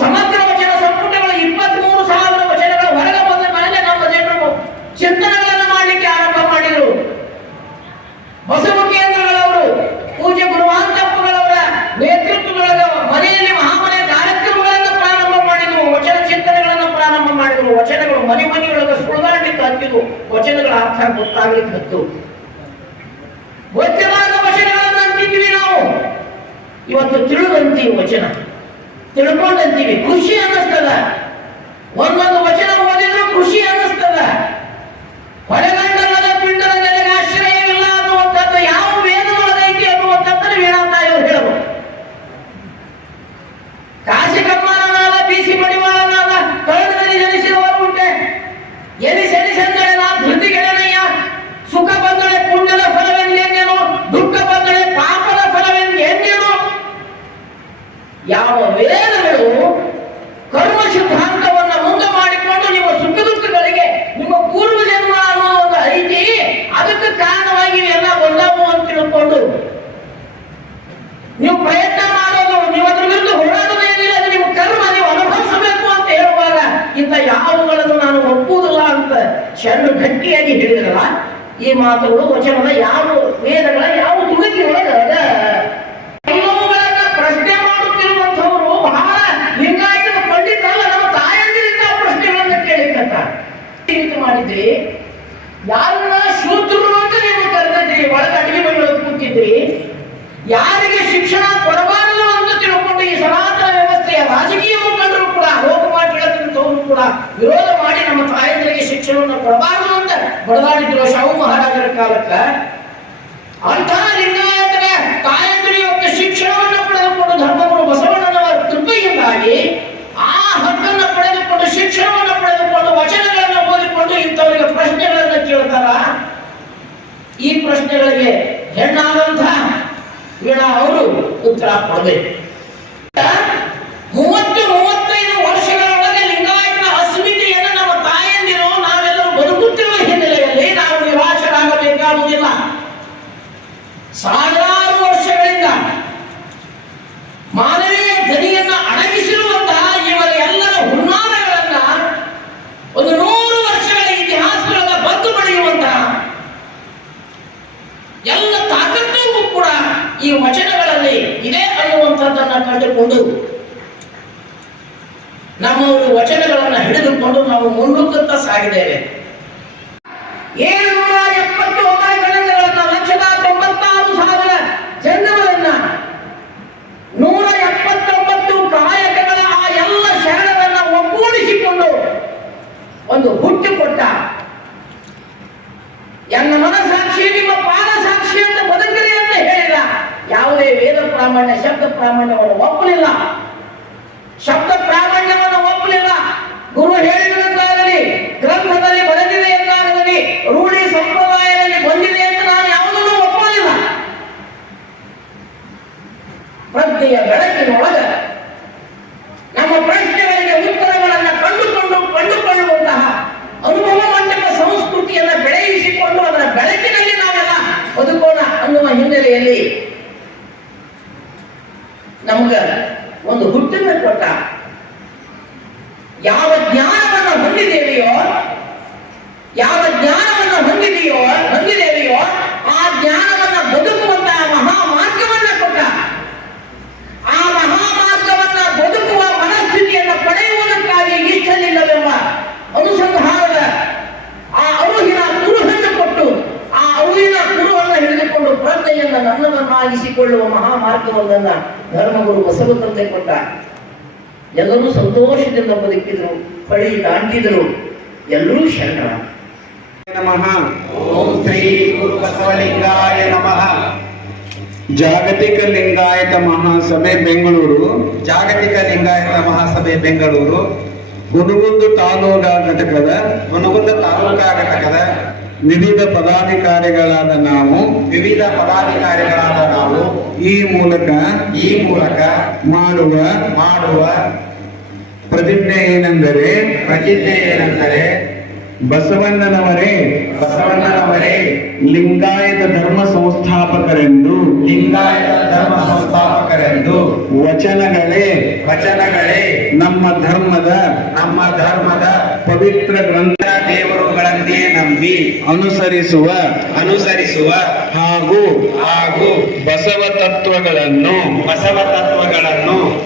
ಸಮಗ್ರ ವಚನ ಸಂಪುಟಗಳು 23,000 ವಚನಗಳ ಹೊರಗೆ ಬಂದ ಮೇಲೆ ನಮ್ಮ ಜನರು ಚಿಂತನೆಗಳನ್ನು ಮಾಡಲಿಕ್ಕೆ ಆರಂಭ ಮಾಡಿದರು. ಬಸವ ಕೇಂದ್ರಗಳವರು, ಪೂಜ್ಯ ಗುರುವಾಂತಪ್ಪಗಳವರ ನೇತೃತ್ವದೊಳಗ ಮನೆಯಲ್ಲಿ ಮಹಾಮನೆ ಕಾರ್ಯಕ್ರಮಗಳನ್ನು ಪ್ರಾರಂಭ ಮಾಡಿದರು. ವಚನ ಚಿಂತನೆಗಳನ್ನು ಪ್ರಾರಂಭ ಮಾಡಿದರು. ವಚನಗಳು ಮನೆಯೊಳಗೆ ಸುಳಿದಾಡಲಿಕ್ಕೆ ಹತ್ತಿದ್ವು. ವಚನಗಳ ಅರ್ಥ ಗೊತ್ತಾಗ್ಲಿಕ್ಕೆ ಹತ್ತು. ಗೊತ್ತಿಲ್ಲದ ವಚನಗಳನ್ನು ಅಂತಿದ್ವಿ ನಾವು. ಇವತ್ತು ತಿಳಿದಂತೀವಿ, ವಚನ ತಿಳ್ಕೊಂಡಂತೀವಿ. ಖುಷಿ ಅನ್ನಿಸ್ತದ. ಒಂದೊಂದು ವಚನ ಓದಿದ್ರು ಖುಷಿ ಅನ್ನಿಸ್ತದ. ಹೊಳೆಗಂಡರದ ಪಿಂಡದ ನೆಲೆಗೆ ಆಶ್ರಯವಿಲ್ಲ ಅನ್ನುವಂಥದ್ದು ಯಾವ ವೇದದೊಳಗೈತಿ ಅನ್ನುವಂಥದ್ದನ್ನು ವೀಣಾತಾಯಿಯವರು ಹೇಳಬಹುದು. ಕಾಶಿಕಮ್ಮನಾದ, ಬೀಸಿ ಮಡಿವಾಳನಾದ, ಕಳ್ಳದಲ್ಲಿ ಜನಿಸಿದವರು ಉಂಟೆ. ಎನಿಸೆನಿಸೆಂದರೆ ನಾ ಧೃತಿಗೆಡನೆಯ, ಸುಖ ಬಂದರೆ ಪುಣ್ಯದ ಫಲವೆಂದೇನೇನು, ದುಃಖ ಬಂದರೆ ಪಾಪದ ಫಲವೆಂದೇನೇನು. ಯಾವ ವೇದಗಳು ಕರ್ಮ ಸಿದ್ಧಾಂತವನ್ನ ಮುಂದೆ ಮಾಡಿಕೊಂಡು ನಿಮ್ಮ ಸುಖ ದುಃಖಗಳಿಗೆ ನಿಮ್ಮ ಪೂರ್ವ ಜನ್ಮ ಅನ್ನೋ ಒಂದು ಐತಿ, ಅದಕ್ಕೆ ಕಾರಣವಾಗಿ ಇವೆಲ್ಲ ಬಂದವು ಅಂತ ತಿಳ್ಕೊಂಡು ನೀವು ಪ್ರಯತ್ನ ಮಾಡೋದು, ನೀವು ಅದ್ರ ವಿರುದ್ಧ ಹೋರಾಡೋದೇನಿಲ್ಲ, ಅದು ನಿಮ್ಮ ಕರ್ಮ, ನೀವು ಅನುಭವಿಸಬೇಕು ಅಂತ ಹೇಳುವಾಗ ಇಂಥ ಯಾವುಗಳನ್ನು ನಾನು ಒಪ್ಪುವುದಿಲ್ಲ ಅಂತ ಶರಣು ಗಟ್ಟಿಯಾಗಿ ಹೇಳಿದ್ರಲ್ಲ. ಈ ಮಾತುಗಳು ವಚನದ ಯಾವ ವೇದಗಳ ಯಾವ ತುಣುಕಿ ಒಳಗ ಎಲ್ಲವುಗಳನ್ನ ಪ್ರಶ್ನೆ ಮಾಡುತ್ತಿರುವಂಥವರು ಬಹಳ ಲಿಂಗಾಯತದ ಪಂಡಿತರಲ್ಲ. ನಮ್ಮ ತಾಯಂದಿರಿಂದ ಪ್ರಶ್ನೆಗಳನ್ನ ಕೇಳಿಕತ್ತ ಮಾಡಿದ್ರಿ. ಯಾರನ್ನ ಶೂದ್ರರು ಅಂತ ನೀವು ಕರೆದಿದ್ರಿ, ಒಳಗೆ ಅಡಿಗೆ ಮನೆಯೊಳಗೆ ಕೂತಿದ್ರಿ. ಯಾರಿಗೆ ಶಿಕ್ಷಣ ಕೊಡಬಾರದು ಅಂತ ತಿಳ್ಕೊಂಡು ಈ ಸನಾತನ ವ್ಯವಸ್ಥೆಯ ರಾಜಕೀಯ ಮುಖಂಡರು ಕೂಡ, ಲೋಕಮಾನ್ಯರು ಕೂಡ ವಿರೋಧ ಮಾಡಿ ನಮ್ಮ ತಾಯಂದಿರಿಗೆ ಶಿಕ್ಷಣವನ್ನು ಕೊಡಬಾರದು ಅಂತ ಬಡದಾಡಿದ್ರು ಶಾಹು ಮಹಾರಾಜರ ಕಾಲಕ್ಕ. ಅಂತಹ ಲಿಂಗಾಯತರ ತಾಯಂದಿರಿಗೆ ಶಿಕ್ಷಣವನ್ನು ಪಡೆದುಕೊಂಡು ಧರ್ಮಗುರು ಬಸವಣ್ಣನವರ ಕೃಪೆಯಿಂದಾಗಿ ಆ ಹಕ್ಕನ್ನು ಪಡೆದುಕೊಂಡು, ಶಿಕ್ಷಣವನ್ನು ಪಡೆದುಕೊಂಡು, ವಚನಗಳನ್ನು ಓದಿಕೊಂಡು ಇಂಥವರಿಗೆ ಪ್ರಶ್ನೆಗಳನ್ನು ಕೇಳ್ತಾರ. ಈ ಪ್ರಶ್ನೆಗಳಿಗೆ ಹೆಣ್ಣಾದಂಥ ವೀಣಾ ಅವರು ಉತ್ತರ ಕೊಡಬೇಕು. 30-35 ವರ್ಷಗಳೊಳಗೆ ಲಿಂಗಾಯತನ ಅಸ್ಮಿತೆಯನ್ನು ನಮ್ಮ ತಾಯಂದಿರು ನಾವೆಲ್ಲರೂ ಬದುಕುತ್ತಿರುವ ಹಿನ್ನೆಲೆಯಲ್ಲಿ ನಾವು ನಿರಾಶರಾಗಬೇಕಾಗುವುದಿಲ್ಲ. ಸಾವಿರಾರು ವರ್ಷಗಳಿಂದ ಇದೆ ಅನ್ನುವಂಥದ್ದನ್ನ ಕಂಡುಕೊಂಡು ನಮ್ಮವರು ವಚನಗಳನ್ನ ಹಿಡಿದುಕೊಂಡು ನಾವು ಮುಂದುಕ್ಕುತ್ತಾ ಸಾಗಿದ್ದೇವೆ. 779 ಗಣಗಳನ್ನ 1,96,000 ಜನಗಳನ್ನ 179 ಕಾಯಕಗಳ ಆ ಎಲ್ಲ ಶರಣರನ್ನ ಒಗ್ಗೂಡಿಸಿಕೊಂಡು ಒಂದು ಹುಟ್ಟು ಕೊಟ್ಟ. ಎನ್ನ ಮನಸಾಕ್ಷಿ ನಿಮ್ಮ ಪಾದ ಸಾಕ್ಷಿ ಅಂತ ಬದುಕಿರಿ ಅಂತ ಹೇಳಿಲ್ಲ. ಯಾವುದೇ ವೇದ ಪ್ರಾಮಾಣ್ಯ ಶಬ್ದ ಪ್ರಾಮಾಣ್ಯವನ್ನು ಒಪ್ಪಲಿಲ್ಲ, ಶಬ್ದ ಪ್ರಾಮಾಣ್ಯವನ್ನು ಒಪ್ಪಲಿಲ್ಲ. ಗುರು ಹೇಳಿದಂತಾಗಲಿ, ಗ್ರಂಥದಲ್ಲಿ ಬರೆದಿದೆ ಎಂದಾಗಲಿ, ರೂಢಿ ಸಂಪ್ರದಾಯದಲ್ಲಿ ಬಂದಿದೆ ಅಂತ ನಾನು ಯಾವುದನ್ನು ಒಪ್ಪಲಿಲ್ಲ. ಪ್ರಜ್ಞೆಯ ಬೆಳಕಿನೊಳಗ ನಮ್ಮ ಪ್ರಶ್ನೆಗಳಿಗೆ ಉತ್ತರಗಳನ್ನು ಕಂಡುಕೊಳ್ಳುವಂತಹ ಅನುಭವ ಮಂಟಪ ಸಂಸ್ಕೃತಿಯನ್ನು ಬೆಳೆಯಿಸಿಕೊಂಡು ಅದರ ಬೆಳಕಿನಲ್ಲಿ ನಾವೆಲ್ಲ ಬದುಕೋಣ ಅನ್ನುವ ಹಿನ್ನೆಲೆಯಲ್ಲಿ ನಮಗ ಒಂದು ಹುಟ್ಟನ್ನು ಕೊಟ್ಟ. ಯಾವ ಜ್ಞಾನವನ್ನು ಹೊಂದಿದ್ದೇವೆಯೋ ಆ ಜ್ಞಾನವನ್ನು ಬದುಕುವಂತಹ ಮಹಾಮಾರ್ಗವನ್ನ ಕೊಟ್ಟ. ಆ ಮಹಾಮಾರ್ಗವನ್ನ ಬದುಕುವ ಮನಸ್ಥಿತಿಯನ್ನು ಪಡೆಯುವುದಕ್ಕಾಗಿ ಇಷ್ಟಲಿಲ್ಲವೆಂಬ ಅನುಸಂಧಾನದ ಆ ಅರುಹಿನ ಕುರುಹನ್ನು ಕೊಟ್ಟು ಆ ಅರುಹಿನ ಕುರುಹನ್ನು ಹಿಡಿದುಕೊಂಡು ಪ್ರಜ್ಞೆಯನ್ನು ನನ್ನನ್ನಾಗಿಸಿಕೊಳ್ಳುವ ಮಹಾಮಾರ್ಗವನ್ನ ಧರ್ಮಗುರು ಬಸವ ತಂದೆ ಕೊಟ್ಟ. ಎಲ್ಲರೂ ಸಂತೋಷದಿಂದ ಬದುಕಿದ್ರು, ಪಳಿ ದಾಟಿದರು, ಎಲ್ಲರೂ ಶರಣ. ನಮಃ. ಓಂ ಶ್ರೀ ಗುರು ಬಸವಲಿಂಗಾಯ ನಮಃ. ಜಾಗತಿಕ ಲಿಂಗಾಯತ ಮಹಾಸಭೆ ಬೆಂಗಳೂರು, ಜಾಗತಿಕ ಲಿಂಗಾಯತ ಮಹಾಸಭೆ ಬೆಂಗಳೂರು, ಹುನಗುಂದ ತಾಲೂಕಾ ಘಟಕದ ಹುನಗುಂದ ತಾಲೂಕಾ ಘಟಕದ ವಿವಿಧ ಪದಾಧಿಕಾರಿಗಳಾದ ನಾವು ಈ ಮೂಲಕ ಮಾಡುವ ಪ್ರತಿಜ್ಞೆ ಏನೆಂದರೆ ಬಸವಣ್ಣನವರೇ ಲಿಂಗಾಯತ ಧರ್ಮ ಸಂಸ್ಥಾಪಕರೆಂದು ವಚನಗಳೇ ನಮ್ಮ ಧರ್ಮದ ಪವಿತ್ರ ಗ್ರಂಥ ದೇವರುಗಳನ್ನೇ ನಂಬಿ ಅನುಸರಿಸುವ ಹಾಗೂ ಬಸವ ತತ್ವಗಳನ್ನು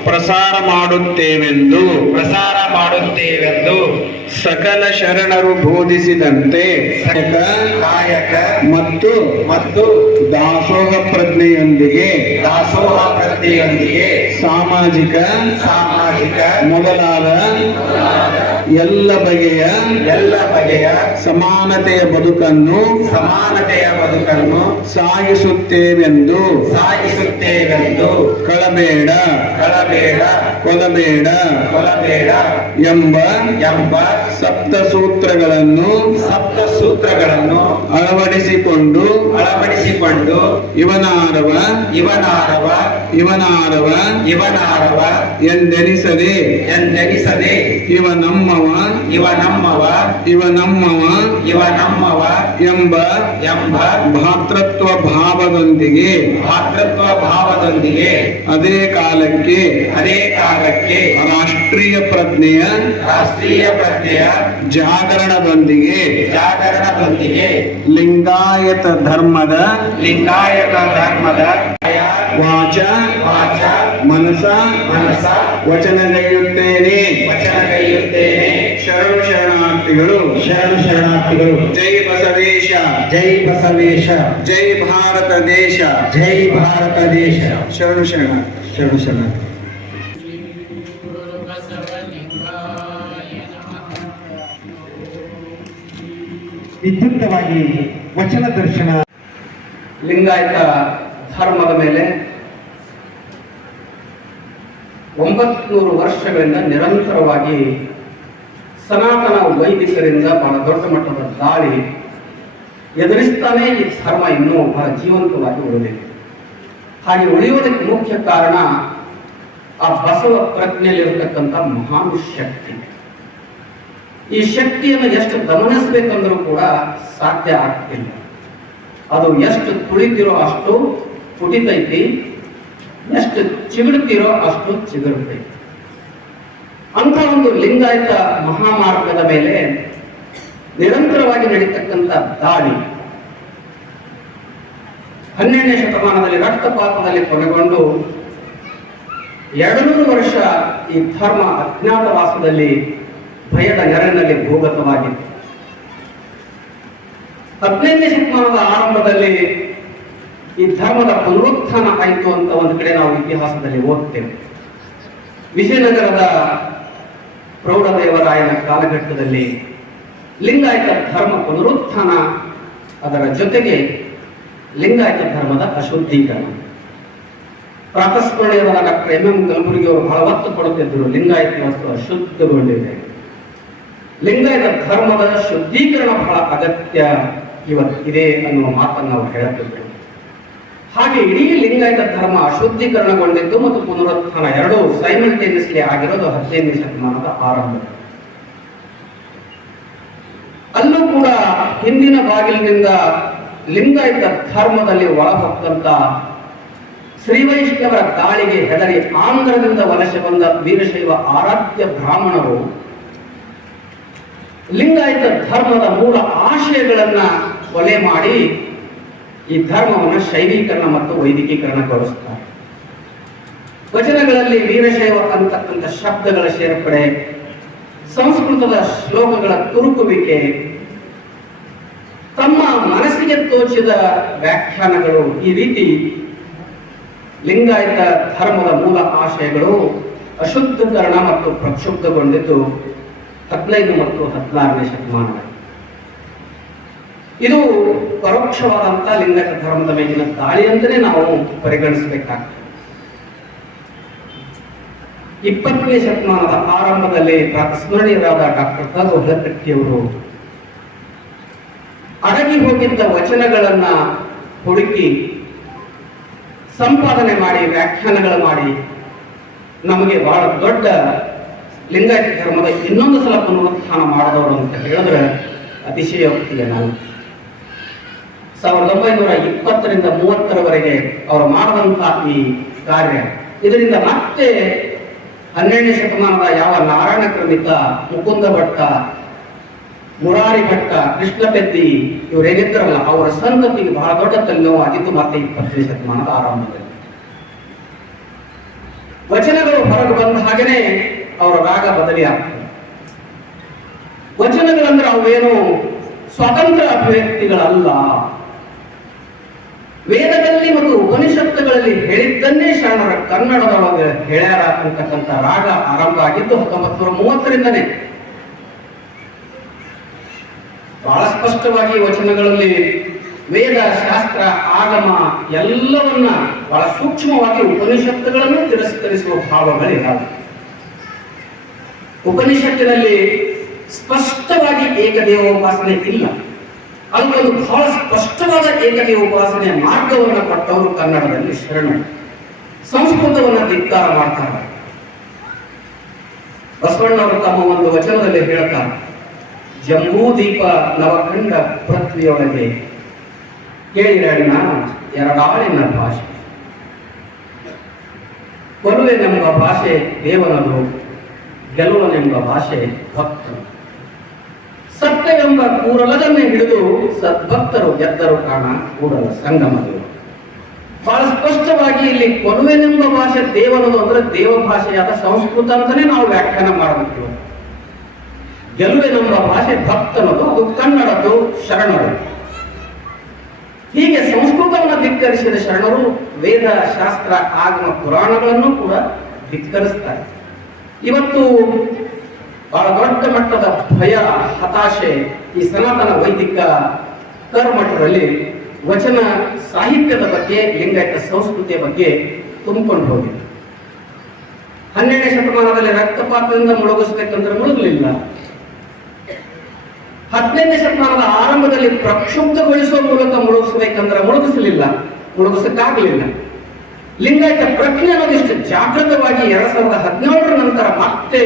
ಪ್ರಸಾರ ಮಾಡುತ್ತೇವೆಂದು ಸಕಲ ಶರಣರು ಬೋಧಿಸಿದಂತೆ ಕಾಯಕ ಮತ್ತು ದಾಸೋಹ ಪ್ರಜ್ಞೆಯೊಂದಿಗೆ ಸಾಮಾಜಿಕ ಮೊದಲಾದ ಎಲ್ಲ ಬಗೆಯ ಸಮಾನತೆಯ ಬದುಕನ್ನು ಸಾಗಿಸುತ್ತೇವೆಂದು ಕಳಬೇಡ ಕೊಲಬೇಡ ಎಂಬ ಸಪ್ತ ಸೂತ್ರಗಳನ್ನು ಅಳವಡಿಸಿಕೊಂಡು ಇವನಾರವ ಎಂದೆನಿಸದೆ ಇವ ನಮ್ಮವ ಎಂಬ ಭಾತೃತ್ವ ಭಾವದೊಂದಿಗೆ ಅದೇ ಕಾಲಕ್ಕೆ ರಾಷ್ಟ್ರೀಯ ಪ್ರಜ್ಞೆಯ ಜಾಗರಣದೊಂದಿಗೆ ಲಿಂಗಾಯತ ಧರ್ಮದ ವಾಚ ಮನಸ ವಚನಗೈಯುತ್ತೇನೆ ಶರಣು ಶರಣಾರ್ಥಿಗಳು ಜೈ ಬಸವೇಶ ಜೈ ಭಾರತ ದೇಶ ಶರಣು ಶರಣ ವಿದ್ಯುಕ್ತವಾಗಿ ವಚನ ದರ್ಶನ. ಲಿಂಗಾಯತ ಧರ್ಮದ ಮೇಲೆ 900 ವರ್ಷಗಳಿಂದ ನಿರಂತರವಾಗಿ ಸನಾತನ ವೈದಿಕರಿಂದ ಬಹಳ ದೊಡ್ಡ ಮಟ್ಟದ ದಾಳಿ ಎದುರಿಸ್ತಾನೆ ಈ ಧರ್ಮ ಇನ್ನೂ ಬಹಳ ಜೀವಂತವಾಗಿ ಉಳಿದಿದೆ. ಹಾಗೆ ಉಳಿಯುವುದಕ್ಕೆ ಮುಖ್ಯ ಕಾರಣ ಆ ಬಸವ ಪ್ರಜ್ಞೆಯಲ್ಲಿರತಕ್ಕಂಥ ಮಹಾನ್ ಶಕ್ತಿ. ಈ ಶಕ್ತಿಯನ್ನು ಎಷ್ಟು ಗಮನಿಸಬೇಕಂದ್ರೂ ಕೂಡ ಸಾಧ್ಯ ಆಗ್ತಿಲ್ಲ. ಅದು ಎಷ್ಟು ತುಳಿತಿರೋ ಅಷ್ಟು ಪುಟಿತೈತಿ, ಎಷ್ಟು ಚಿಗುಡುತ್ತಿರೋ ಅಷ್ಟು ಚಿಗುರುತ್ತೈತಿ. ಅಂತ ಒಂದು ಲಿಂಗಾಯತ ಮಹಾಮಾರ್ಗದ ಮೇಲೆ ನಿರಂತರವಾಗಿ ನಡೀತಕ್ಕಂಥ ದಾಳಿ 12ನೇ ಶತಮಾನದಲ್ಲಿ ರಕ್ತಪಾತದಲ್ಲಿ ಕೊನೆಗೊಂಡು 200 ವರ್ಷ ಈ ಧರ್ಮ ಅಜ್ಞಾತವಾಸದಲ್ಲಿ ಭಯದ ನೆರಳಿನಲ್ಲಿ ಭೂಗತವಾಗಿತ್ತು. 15ನೇ ಶತಮಾನದ ಆರಂಭದಲ್ಲಿ ಈ ಧರ್ಮದ ಪುನರುತ್ಥಾನ ಆಯಿತು ಅಂತ ಒಂದು ಕಡೆ ನಾವು ಇತಿಹಾಸದಲ್ಲಿ ಓದ್ತೇವೆ. ವಿಜಯನಗರದ ಪ್ರೌಢದೇವರಾಯನ ಕಾಲಘಟ್ಟದಲ್ಲಿ ಲಿಂಗಾಯತ ಧರ್ಮ ಪುನರುತ್ಥಾನ, ಅದರ ಜೊತೆಗೆ ಲಿಂಗಾಯತ ಧರ್ಮದ ಅಶುದ್ಧೀಕರಣ. ಪ್ರಾತಸ್ಮರಣೀಯವಾದ ಡಾಕ್ಟರ್ ಎಂ ಕಲಬುರ್ಗಿ ಅವರು ಬಹಳ ಒತ್ತು ಕೊಡುತ್ತಿದ್ದರು, ಲಿಂಗಾಯತ ಇವತ್ತು ಅಶುದ್ಧಗೊಂಡಿದೆ, ಲಿಂಗಾಯತ ಧರ್ಮದ ಶುದ್ಧೀಕರಣ ಬಹಳ ಅಗತ್ಯ ಇವತ್ತಿದೆ ಅನ್ನುವ ಮಾತನ್ನು ಅವರು ಹೇಳುತ್ತಿದ್ದರು. ಹಾಗೆ ಇಡೀ ಲಿಂಗಾಯತ ಧರ್ಮ ಅಶುದ್ಧೀಕರಣಗೊಂಡಿದ್ದು ಮತ್ತು ಪುನರುತ್ಥಾನ ಎರಡೂ ಸೈಮಲ್ಟೇನಿಯಸ್ಲಿ ಆಗಿರೋದು 15ನೇ ಶತಮಾನದ ಆರಂಭ. ಅಲ್ಲೂ ಕೂಡ ಹಿಂದಿನ ಬಾಗಿಲಿನಿಂದ ಲಿಂಗಾಯತ ಧರ್ಮದಲ್ಲಿ ಒಳಹೊಕ್ಕಂತ ಶ್ರೀವೈಷ್ಣವರ ದಾಳಿಗೆ ಹೆದರಿ ಆಂಧ್ರದಿಂದ ವಲಸೆ ಬಂದ ವೀರಶೈವ ಆರಾಧ್ಯ ಬ್ರಾಹ್ಮಣರು ಲಿಂಗಾಯತ ಧರ್ಮದ ಮೂಲ ಆಶಯಗಳನ್ನ ಕೊಲೆ ಮಾಡಿ ಈ ಧರ್ಮವನ್ನು ಶೈವೀಕರಣ ಮತ್ತು ವೈದಿಕೀಕರಣಗೊಳಿಸುತ್ತಾರೆ. ವಚನಗಳಲ್ಲಿ ವೀರಶೈವ ಅಂತಕ್ಕಂಥ ಶಬ್ದಗಳ ಸೇರ್ಪಡೆ, ಸಂಸ್ಕೃತದ ಶ್ಲೋಕಗಳ ತುರುಕುವಿಕೆ, ತಮ್ಮ ಮನಸ್ಸಿಗೆ ತೋಚಿದ ವ್ಯಾಖ್ಯಾನಗಳು, ಈ ರೀತಿ ಲಿಂಗಾಯತ ಧರ್ಮದ ಮೂಲ ಆಶಯಗಳು ಅಶುದ್ಧೀಕರಣ ಮತ್ತು ಪ್ರಕ್ಷುಬ್ಧಗೊಂಡಿದ್ದು 15 ಮತ್ತು 16ನೇ ಶತಮಾನ. ಇದು ಪರೋಕ್ಷವಾದಂತಹ ಲಿಂಗಾಯತ ಧರ್ಮದ ಮೇಲಿನ ದಾಳಿ ಅಂತಲೇ ನಾವು ಪರಿಗಣಿಸಬೇಕಾಗ್ತದೆ. 20ನೇ ಶತಮಾನದ ಆರಂಭದಲ್ಲಿ ಪ್ರಾತಸ್ಮರಣೀಯರಾದ ಡಾಕ್ಟರ್ ದ ಹೊಲಕಟ್ಟಿಯವರು ಅಡಗಿ ಹೋಗಿದ್ದ ವಚನಗಳನ್ನ ಹುಡುಕಿ ಸಂಪಾದನೆ ಮಾಡಿ ವ್ಯಾಖ್ಯಾನಗಳು ಮಾಡಿ ನಮಗೆ ಬಹಳ ದೊಡ್ಡ ಲಿಂಗಾಯತ ಧರ್ಮದ ಇನ್ನೊಂದು ಸಲ ಪುನರುತ್ಥಾನ ಮಾಡಿದವರು ಅಂತ ಹೇಳಿದ್ರೆ ಅತಿಶಯೋಕ್ತಿಗೆ ನಾನು 1920ರಿಂದ 30ರವರೆಗೆ ಅವರು ಮಾಡಿದಂತಹ ಈ ಕಾರ್ಯ, ಇದರಿಂದ ಮತ್ತೆ 12ನೇ ಶತಮಾನದ ಯಾವ ನಾರಾಯಣ ಕ್ರಮಿಕ, ಮುಕುಂದ ಭಟ್ಟ, ಮುರಾರಿ ಭಟ್ಟ, ಕೃಷ್ಣ ಪೆದ್ದಿ ಇವರೇನಿದ್ರಲ್ಲ ಅವರ ಸಂತತಿಗೆ ಬಹಳ ದೊಡ್ಡ ತಲೆನೋವು ಆಗಿತ್ತು. ಮತ್ತೆ 20ನೇ ಶತಮಾನದ ಆರಂಭದಲ್ಲಿ ವಚನಗಳು ಹೊರಗೆ ಬಂದ ಹಾಗೇನೆ ಅವರ ರಾಗ ಬದಲಿ ಆಗ್ತದೆ. ವಚನಗಳಂದ್ರೆ ಅವೇನು ಸ್ವತಂತ್ರ ಅಭಿವ್ಯಕ್ತಿಗಳಲ್ಲ, ವೇದದಲ್ಲಿ ಮತ್ತು ಉಪನಿಷತ್ತುಗಳಲ್ಲಿ ಹೇಳಿದ್ದನ್ನೇ ಶರಣರ ಕನ್ನಡದೊಳಗೆ ಹೇಳ್ಯಾರ ಅಂತಕ್ಕಂಥ ರಾಗ ಆರಂಭ ಆಗಿದ್ದು 1930ರಿಂದನೇ. ಬಹಳ ಸ್ಪಷ್ಟವಾಗಿ ವಚನಗಳಲ್ಲಿ ವೇದ, ಶಾಸ್ತ್ರ, ಆಗಮ ಎಲ್ಲವನ್ನ ಬಹಳ ಸೂಕ್ಷ್ಮವಾಗಿ ಉಪನಿಷತ್ತುಗಳನ್ನು ತಿರಸ್ಕರಿಸುವ ಭಾವಗಳಿದ್ದಾವೆ. ಉಪನಿಷತ್ತಿನಲ್ಲಿ ಸ್ಪಷ್ಟವಾಗಿ ಏಕದೇವೋಪಾಸನೆ ಇಲ್ಲ, ಅದಕ್ಕೊಂದು ಬಹಳ ಸ್ಪಷ್ಟವಾದ ಏಕದೇವೋಪಾಸನೆಯ ಮಾರ್ಗವನ್ನು ಕೊಟ್ಟವರು ಕನ್ನಡದಲ್ಲಿ ಶರಣರು. ಸಂಸ್ಕೃತವನ್ನು ಧಿಕ್ಕಾರ ಮಾಡ್ತಾರೆ. ಬಸವಣ್ಣವರು ತಮ್ಮ ಒಂದು ವಚನದಲ್ಲಿ ಹೇಳ್ತಾರೆ, ಜಂಬೂದೀಪ ನವಖಂಡ ಪೃಥ್ವಿಯೊಳಗೆ ಕೇಳಿರಣ್ಣ ಎರಡಾಳಿನ ಭಾಷೆ, ಕೊಲುವೆನೆಂಬ ಭಾಷೆ ದೇವನದು, ಗೆಲುವನೆಂಬ ಭಾಷೆ ಭಕ್ತರು, ಸತ್ಯವೆಂಬ ಕೂರಲದನ್ನೇ ಹಿಡಿದು ಸದ್ಭಕ್ತರು ಗೆದ್ದರು ಕಾಣ ಕೂಡಲ ಸಂಗಮಗಳು. ಬಹಳ ಸ್ಪಷ್ಟವಾಗಿ ಇಲ್ಲಿ ಕೊಲುವೆನೆಂಬ ಭಾಷೆ ದೇವನದು ಅಂದ್ರೆ ದೇವ ಭಾಷೆಯಾದ ಸಂಸ್ಕೃತ ಅಂತಾನೆ ನಾವು ವ್ಯಾಖ್ಯಾನ ಮಾಡಬೇಕು. ಗೆಲುವೆನೆಂಬ ಭಾಷೆ ಭಕ್ತನದು, ಅದು ಕನ್ನಡದು, ಶರಣರು. ಹೀಗೆ ಸಂಸ್ಕೃತವನ್ನು ಧಿಕ್ಕರಿಸಿದ ಶರಣರು ವೇದ, ಶಾಸ್ತ್ರ, ಆಗಮ, ಪುರಾಣಗಳನ್ನು ಕೂಡ ಧಿಕ್ಕರಿಸ್ತಾರೆ. ಇವತ್ತು ಬಹಳ ದೊಡ್ಡ ಮಟ್ಟದ ಭಯ, ಹತಾಶೆ ಈ ಸನಾತನ ವೈದಿಕ ಕರ್ಮಠದಲ್ಲಿ ವಚನ ಸಾಹಿತ್ಯದ ಬಗ್ಗೆ, ಲಿಂಗಾಯತ ಸಂಸ್ಕೃತಿಯ ಬಗ್ಗೆ ತುಂಬಿಕೊಂಡು ಹೋಗಿದೆ. 12ನೇ ಶತಮಾನದಲ್ಲಿ ರಕ್ತಪಾತದಿಂದ ಮುಳುಗಿಸಬೇಕಂದ್ರೆ ಮುಳುಗಲಿಲ್ಲ. 15ನೇ ಶತಮಾನದ ಆರಂಭದಲ್ಲಿ ಪ್ರಕ್ಷುಬ್ಧಗೊಳಿಸುವ ಮೂಲಕ ಮುಳುಗಿಸಬೇಕಂದ್ರೆ ಮುಳುಗಿಸಕ್ಕಾಗಲಿಲ್ಲ. ಲಿಂಗಾಯತ ಪ್ರಜ್ಞೆ ಅನ್ನೋದಿಷ್ಟು ಜಾಗೃತವಾಗಿ 2017 ನಂತರ ಮತ್ತೆ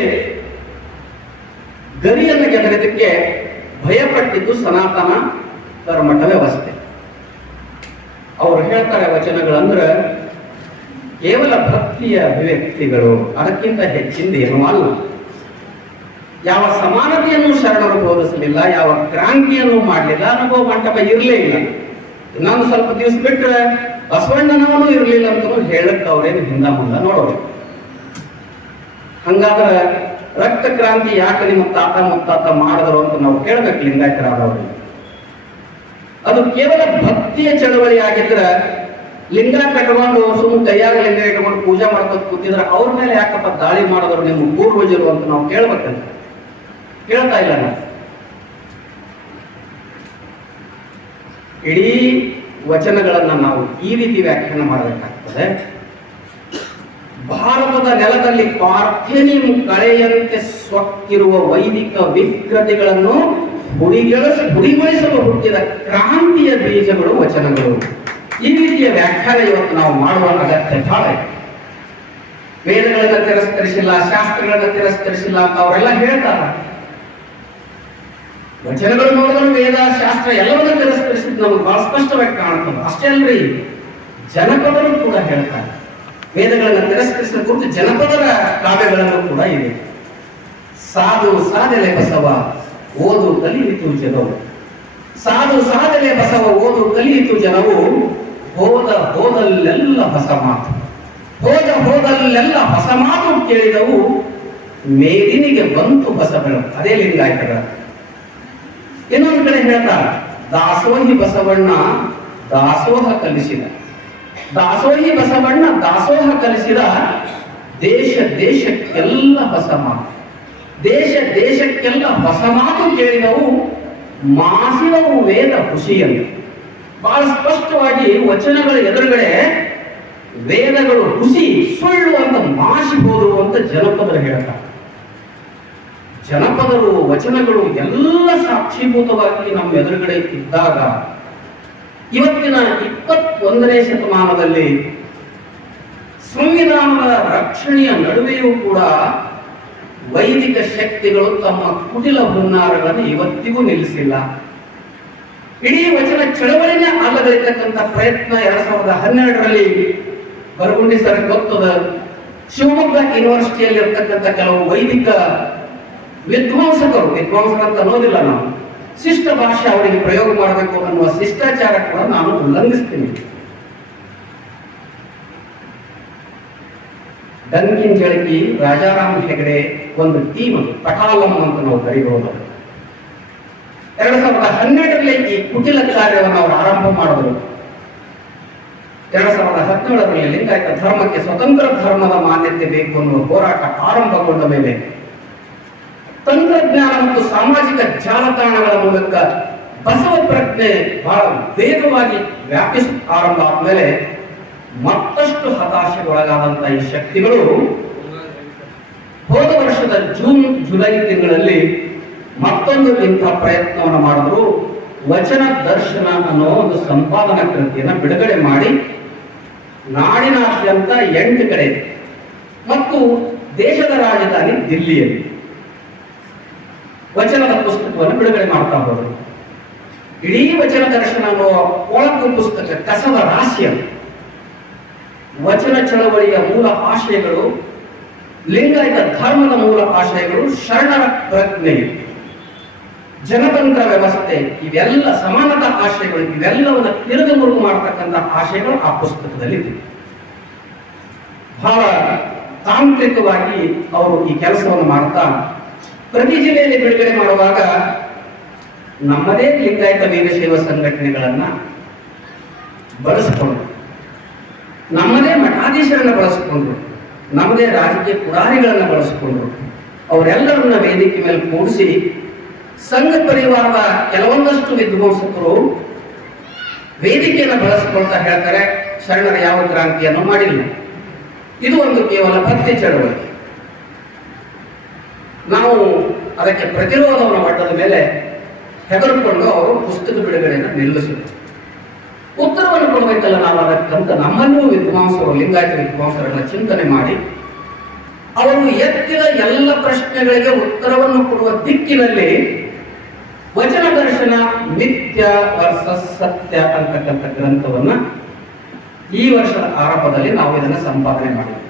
ಗರಿಯನ್ನು ಗೆದರಿದಕ್ಕೆ ಭಯಪಟ್ಟಿದ್ದು ಸನಾತನ ಕರ್ಮಠ ವ್ಯವಸ್ಥೆ. ಅವರು ಹೇಳ್ತಾರೆ, ವಚನಗಳಂದ್ರೆ ಕೇವಲ ಭಕ್ತಿಯ ಅಭಿವ್ಯಕ್ತಿಗಳು, ಅದಕ್ಕಿಂತ ಹೆಚ್ಚಿಂದ ಏನೂ ಅಲ್ಲ. ಯಾವ ಸಮಾನತೆಯನ್ನು ಶರಣರು ಬೋಧಿಸಲಿಲ್ಲ, ಯಾವ ಕ್ರಾಂತಿಯನ್ನು ಮಾಡಲಿಲ್ಲ, ಅನುಭವ ಮಂಟಪ ಇರಲೇ ಇಲ್ಲ. ಇನ್ನೊಂದು ಸ್ವಲ್ಪ ದಿವಸ ಬಿಟ್ಟರೆ ಬಸವಣ್ಣನವನು ಇರಲಿಲ್ಲ ಅಂತ ಹೇಳಕ್ಕೆ ಅವರೇನು ಹಿಂದ ಮುಂದ ನೋಡೋರು. ಹಂಗಾದ್ರೆ ರಕ್ತ ಕ್ರಾಂತಿ ಯಾಕೆ ನಿಮ್ಮ ತಾತ ಮುತ್ತಾತ ಮಾಡಿದ್ರು ಅಂತ ನಾವು ಕೇಳ್ಬೇಕು ಲಿಂಗಾಯತರಾದವರು. ಅದು ಕೇವಲ ಭಕ್ತಿಯ ಚಳವಳಿ ಆಗಿದ್ರೆ ಲಿಂಗ ಕಟ್ಕೊಂಡು ಸುಮ್ಮನೆ ಕೈಯಾಗ ಲಿಂಗ ಇಟ್ಕೊಂಡು ಪೂಜೆ ಮಾಡ್ಕೊಂಡು ಕೂತಿದ್ರೆ ಅವ್ರ ಮೇಲೆ ಯಾಕಪ್ಪ ದಾಳಿ ಮಾಡಿದ್ರು ನಿಮ್ಮ ಪೂರ್ವಜರು ಅಂತ ನಾವು ಕೇಳ್ಬೇಕಂತ ಕೇಳ್ತಾ ಇಲ್ಲ ನಾವು. ಇಡೀ ವಚನಗಳನ್ನ ನಾವು ಈ ರೀತಿ ವ್ಯಾಖ್ಯಾನ ಮಾಡಬೇಕಾಗ್ತದೆ. ಭಾರತದ ನೆಲದಲ್ಲಿ ಪಾರ್ಥೇನಿಯಂ ಕಳೆಯಂತೆ ಸ್ವಕ್ಕಿರುವ ವೈದಿಕ ವಿಕೃತಿಗಳನ್ನು ಹುಡಿಗೊಳಿಸಲು ಹುಟ್ಟಿದ ಕ್ರಾಂತಿಯ ಬೀಜಗಳು ವಚನಗಳು. ಈ ರೀತಿಯ ವ್ಯಾಖ್ಯಾನ ಇವತ್ತು ನಾವು ಮಾಡುವ ಅಗತ್ಯ ಬಹಳ ಇದೆ. ವೇದಗಳನ್ನ ತಿರಸ್ಕರಿಸಿಲ್ಲ, ಶಾಸ್ತ್ರಗಳನ್ನ ತಿರಸ್ಕರಿಸಿಲ್ಲ ಅಂತ ಅವರೆಲ್ಲ ಹೇಳ್ತಾರ. ವಚನಗಳು ನೋಡಿದ್ರೆ ವೇದ ಶಾಸ್ತ್ರ ಎಲ್ಲವನ್ನ ತಿರಸ್ಕರಿಸಿದ್ದು ನಮ್ಗೆ ಬಹಳ ಸ್ಪಷ್ಟವಾಗಿ ಕಾಣುತ್ತದೆ. ಅಷ್ಟೇ ಅಲ್ರಿ, ಜನಪದರು ಕೂಡ ಹೇಳ್ತಾರೆ. ವೇದಗಳನ್ನ ತಿರಸ್ಕರಿಸಿದ ಕುರಿತು ಜನಪದರ ಕಾವ್ಯಗಳನ್ನು ಕೂಡ ಇದೆ. ಸಾಧು ಸಾಧಲೆ ಬಸವ ಓದು ಕಲಿಯಿತು ಜನವು, ಸಾಧು ಸಾಧಲೆ ಬಸವ ಓದು ಕಲಿಯಿತು ಜನವು, ಹೋದ ಹೋದಲ್ಲೆಲ್ಲ ಹೊಸ ಮಾತು, ಹೋದ ಹೋದಲ್ಲೆಲ್ಲ ಹೊಸ ಮಾತು ಕೇಳಿದವು, ಮೇದಿನಿಗೆ ಬಂತು ಹೊಸ ಬೆಳಕು. ಅದೇ ಲಿಂಗಾಯತರ. ಇನ್ನೊಂದು ಕಡೆ ಹೇಳ್ತಾರ, ದಾಸೋಹಿ ಬಸವಣ್ಣ ದಾಸೋಹ ಕಲಿಸಿದ, ದಾಸೋಹಿ ಬಸವಣ್ಣ ದಾಸೋಹ ಕಲಿಸಿದ, ದೇಶ ದೇಶಕ್ಕೆಲ್ಲ ಹೊಸ ಮಾತು, ದೇಶ ದೇಶಕ್ಕೆಲ್ಲ ಹೊಸ ಮಾತು ಕೇಳಿದವು, ಮಾಸಿದವು ವೇದ ಖುಷಿಯಲ್ಲಿ. ಬಹಳ ಸ್ಪಷ್ಟವಾಗಿ ವಚನಗಳ ಎದುರುಗಡೆ ವೇದಗಳು ಹುಸಿ ಸುಳ್ಳು ಅಂತ ಮಾಸಿ ಹೋದರು ಅಂತ ಜನಪದರು ಹೇಳ್ತಾರೆ. ಜನಪದರು ವಚನಗಳು ಎಲ್ಲ ಸಾಕ್ಷೀಭೂತವಾಗಿ ನಮ್ಮ ಎದುರುಗಡೆ ಇದ್ದಾಗ ಇವತ್ತಿನ 21ನೇ ಶತಮಾನದಲ್ಲಿ ಸಂವಿಧಾನದ ರಕ್ಷಣೆಯ ನಡುವೆಯೂ ಕೂಡ ವೈದಿಕ ಶಕ್ತಿಗಳು ತಮ್ಮ ಕುಟಿಲ ಹುನ್ನಾರಗಳನ್ನು ಇವತ್ತಿಗೂ ನಿಲ್ಲಿಸಿಲ್ಲ. ಇಡೀ ವಚನ ಚಳವಳಿನೇ ಆಗದಿರ್ತಕ್ಕಂಥ ಪ್ರಯತ್ನ 2012ರಲ್ಲಿ ಬರಗುಂಡಿ ಸರ್ ಗೊತ್ತದ. ಶಿವಮೊಗ್ಗ ಯೂನಿವರ್ಸಿಟಿಯಲ್ಲಿ ಇರ್ತಕ್ಕಂಥ ಕೆಲವು ವೈದಿಕ ವಿದ್ವಾಂಸಕರು ಅಂತ ಅನ್ನೋದಿಲ್ಲ ನಾವು, ಶಿಷ್ಟ ಭಾಷೆ ಅವರಿಗೆ ಪ್ರಯೋಗ ಮಾಡಬೇಕು ಅನ್ನುವ ಶಿಷ್ಟಾಚಾರ ಕೂಡ ನಾನು ಉಲ್ಲಂಘಿಸ್ತೀನಿ. ಡಂಕಿನ್ ಜಳಕಿ, ರಾಜಾರಾಮ್ ಹೆಗಡೆ ಒಂದು ಟೀಮ್ ಪಟಾಲಂ ಅಂತ ನಾವು ಕರೀಬಹುದು. 2012ರಲ್ಲಿ ಈ ಕುಟಿಲ ಕಾರ್ಯವನ್ನು ಅವರು ಆರಂಭ ಮಾಡಿದ್ರು. 2017ರಲ್ಲಿ ಲಿಂಗಾಯತ ಧರ್ಮಕ್ಕೆ ಸ್ವತಂತ್ರ ಧರ್ಮದ ಮಾನ್ಯತೆ ಬೇಕು ಅನ್ನುವ ಹೋರಾಟ ಆರಂಭಗೊಂಡ ಮೇಲೆ ತಂತ್ರಜ್ಞಾನ ಮತ್ತು ಸಾಮಾಜಿಕ ಜಾಲತಾಣಗಳ ಮೂಲಕ ಬಸವ ಪ್ರಜ್ಞೆ ಬಹಳ ವೇಗವಾಗಿ ವ್ಯಾಪಿಸ ಆರಂಭ ಆದ್ಮೇಲೆ ಮತ್ತಷ್ಟು ಹತಾಶೆಗೊಳಗಾದಂತಹ ಈ ಶಕ್ತಿಗಳು ಹೋದ ವರ್ಷದ ಜೂನ್ ಜುಲೈ ತಿಂಗಳಲ್ಲಿ ಮತ್ತೊಂದು ಇಂಥ ಪ್ರಯತ್ನವನ್ನು ಮಾಡಿದ್ರು. ವಚನ ದರ್ಶನ ಅನ್ನೋ ಒಂದು ಸಂಪಾದನಾ ಕೃತಿಯನ್ನು ಬಿಡುಗಡೆ ಮಾಡಿ ನಾಡಿನಾದ್ಯಂತ 8 ಕಡೆ ಮತ್ತು ದೇಶದ ರಾಜಧಾನಿ ದಿಲ್ಲಿಯಲ್ಲಿ ವಚನದ ಪುಸ್ತಕವನ್ನು ಬಿಡುಗಡೆ ಮಾಡ್ತಾ ಹೋದರು. ಇಡೀ ವಚನ ದರ್ಶನ ಅನ್ನೋ ಕೊಳಕು ಪುಸ್ತಕ ಕಸದ ರಾಶಿಯ ವಚನ ಚಳವಳಿಯ ಮೂಲ ಆಶಯಗಳು, ಲಿಂಗಾಯತ ಧರ್ಮದ ಮೂಲ ಆಶಯಗಳು, ಶರಣರ ಪ್ರಜ್ಞೆ, ಜನತಂತ್ರ ವ್ಯವಸ್ಥೆ, ಇವೆಲ್ಲ ಸಮಾನತಾ ಆಶಯಗಳು, ಇವೆಲ್ಲವನ್ನ ತಿರುಗುಮುರುಗು ಮಾಡತಕ್ಕಂಥ ಆಶಯಗಳು ಆ ಪುಸ್ತಕದಲ್ಲಿ ಬಹಳ ತಾಂತ್ರಿಕವಾಗಿ ಅವರು ಈ ಕೆಲಸವನ್ನು ಮಾಡ್ತಾ ಪ್ರತಿ ಜಿಲ್ಲೆಯಲ್ಲಿ ಬಿಡುಗಡೆ ಮಾಡುವಾಗ ನಮ್ಮದೇ ಲಿಂಗಾಯತ ವೀರಶೈವ ಸಂಘಟನೆಗಳನ್ನ ಬಳಸಿಕೊಂಡು, ನಮ್ಮದೇ ಮಠಾಧೀಶರನ್ನ ಬಳಸಿಕೊಂಡ್ರು, ನಮ್ಮದೇ ರಾಜಕೀಯ ಪುರಾರಿಗಳನ್ನ ಬಳಸಿಕೊಂಡ್ರು, ಅವರೆಲ್ಲರನ್ನ ವೇದಿಕೆ ಮೇಲೆ ಕೂಡಿಸಿ ಸಂಘ ಪರಿವಾರದ ಕೆಲವೊಂದಷ್ಟು ವಿದ್ವಾಂಸಕರು ವೇದಿಕೆಯನ್ನು ಬಳಸಿಕೊಳ್ತಾ ಹೇಳ್ತಾರೆ, ಶರಣರ ಯಾವ ಕ್ರಾಂತಿಯನ್ನು ಮಾಡಿಲ್ಲ, ಇದು ಒಂದು ಕೇವಲ ಭಕ್ತಿ ಚಳವಳಿ. ನಾವು ಅದಕ್ಕೆ ಪ್ರತಿರೋಧವನ್ನು ಒಡ್ಡದ ಮೇಲೆ ಹೆದರ್ಕೊಂಡು ಅವರು ಪುಸ್ತಕ ಬಿಡುಗಡೆಯನ್ನು ನಿಲ್ಲಿಸಿದರು. ಉತ್ತರವನ್ನು ಕೊಡಬೇಕಲ್ಲ ನಾವು ಅದಕ್ಕಂತ ನಮ್ಮನ್ನೂ ವಿದ್ವಾಂಸರು, ಲಿಂಗಾಯತ ವಿದ್ವಾಂಸರನ್ನ ಚಿಂತನೆ ಮಾಡಿ ಅವರು ಎತ್ತಿದ ಎಲ್ಲ ಪ್ರಶ್ನೆಗಳಿಗೆ ಉತ್ತರವನ್ನು ಕೊಡುವ ದಿಕ್ಕಿನಲ್ಲಿ ವಚನ ದರ್ಶನ ಮಿಥ್ಯ ವರ್ಸಸ್ ಸತ್ಯ ಅಂತಕ್ಕಂಥ ಗ್ರಂಥವನ್ನ ಈ ವರ್ಷದ ಆರಂಭದಲ್ಲಿ ನಾವು ಇದನ್ನು ಸಂಪಾದನೆ ಮಾಡಿದ್ವಿ.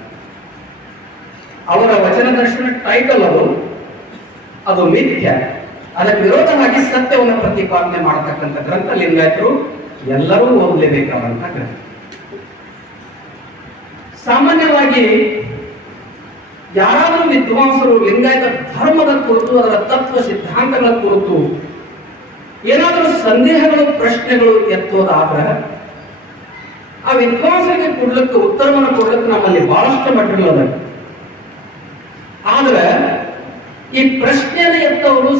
ಅವರ ವಚನ ದರ್ಶನ ಟೈಟಲ್ ಅದು ಮಿಥ್ಯ, ಅದಕ್ಕೆ ವಿರೋಧವಾಗಿ ಸತ್ಯವನ್ನು ಪ್ರತಿಪಾದನೆ ಮಾಡತಕ್ಕಂಥ ಗ್ರಂಥ ಲಿಂಗಾಯತರು ಎಲ್ಲರೂ ಓದಲೇಬೇಕಾದಂತಹ ಗ್ರಂಥ. ಸಾಮಾನ್ಯವಾಗಿ ಯಾರಾದರೂ ವಿದ್ವಾಂಸರು ಲಿಂಗಾಯತ ಧರ್ಮದ ಕುರಿತು ಅದರ ತತ್ವ ಸಿದ್ಧಾಂತಗಳ ಕುರಿತು ಏನಾದರೂ ಸಂದೇಹಗಳು ಪ್ರಶ್ನೆಗಳು ಎತ್ತೋದಾದ್ರೆ ಆ ವಿದ್ವಾಂಸರಿಗೆ ಕೊಡ್ಲಿಕ್ಕೆ ಉತ್ತರವನ್ನು ಕೊಡ್ಲಿಕ್ಕೆ ನಮ್ಮಲ್ಲಿ ಬಹಳಷ್ಟು ಮಟ್ಟಿಗಳು ಅದ. ಆದ್ರೆ ಈ ಪ್ರಶ್ನೆಯನ್ನು ಎತ್ತವರು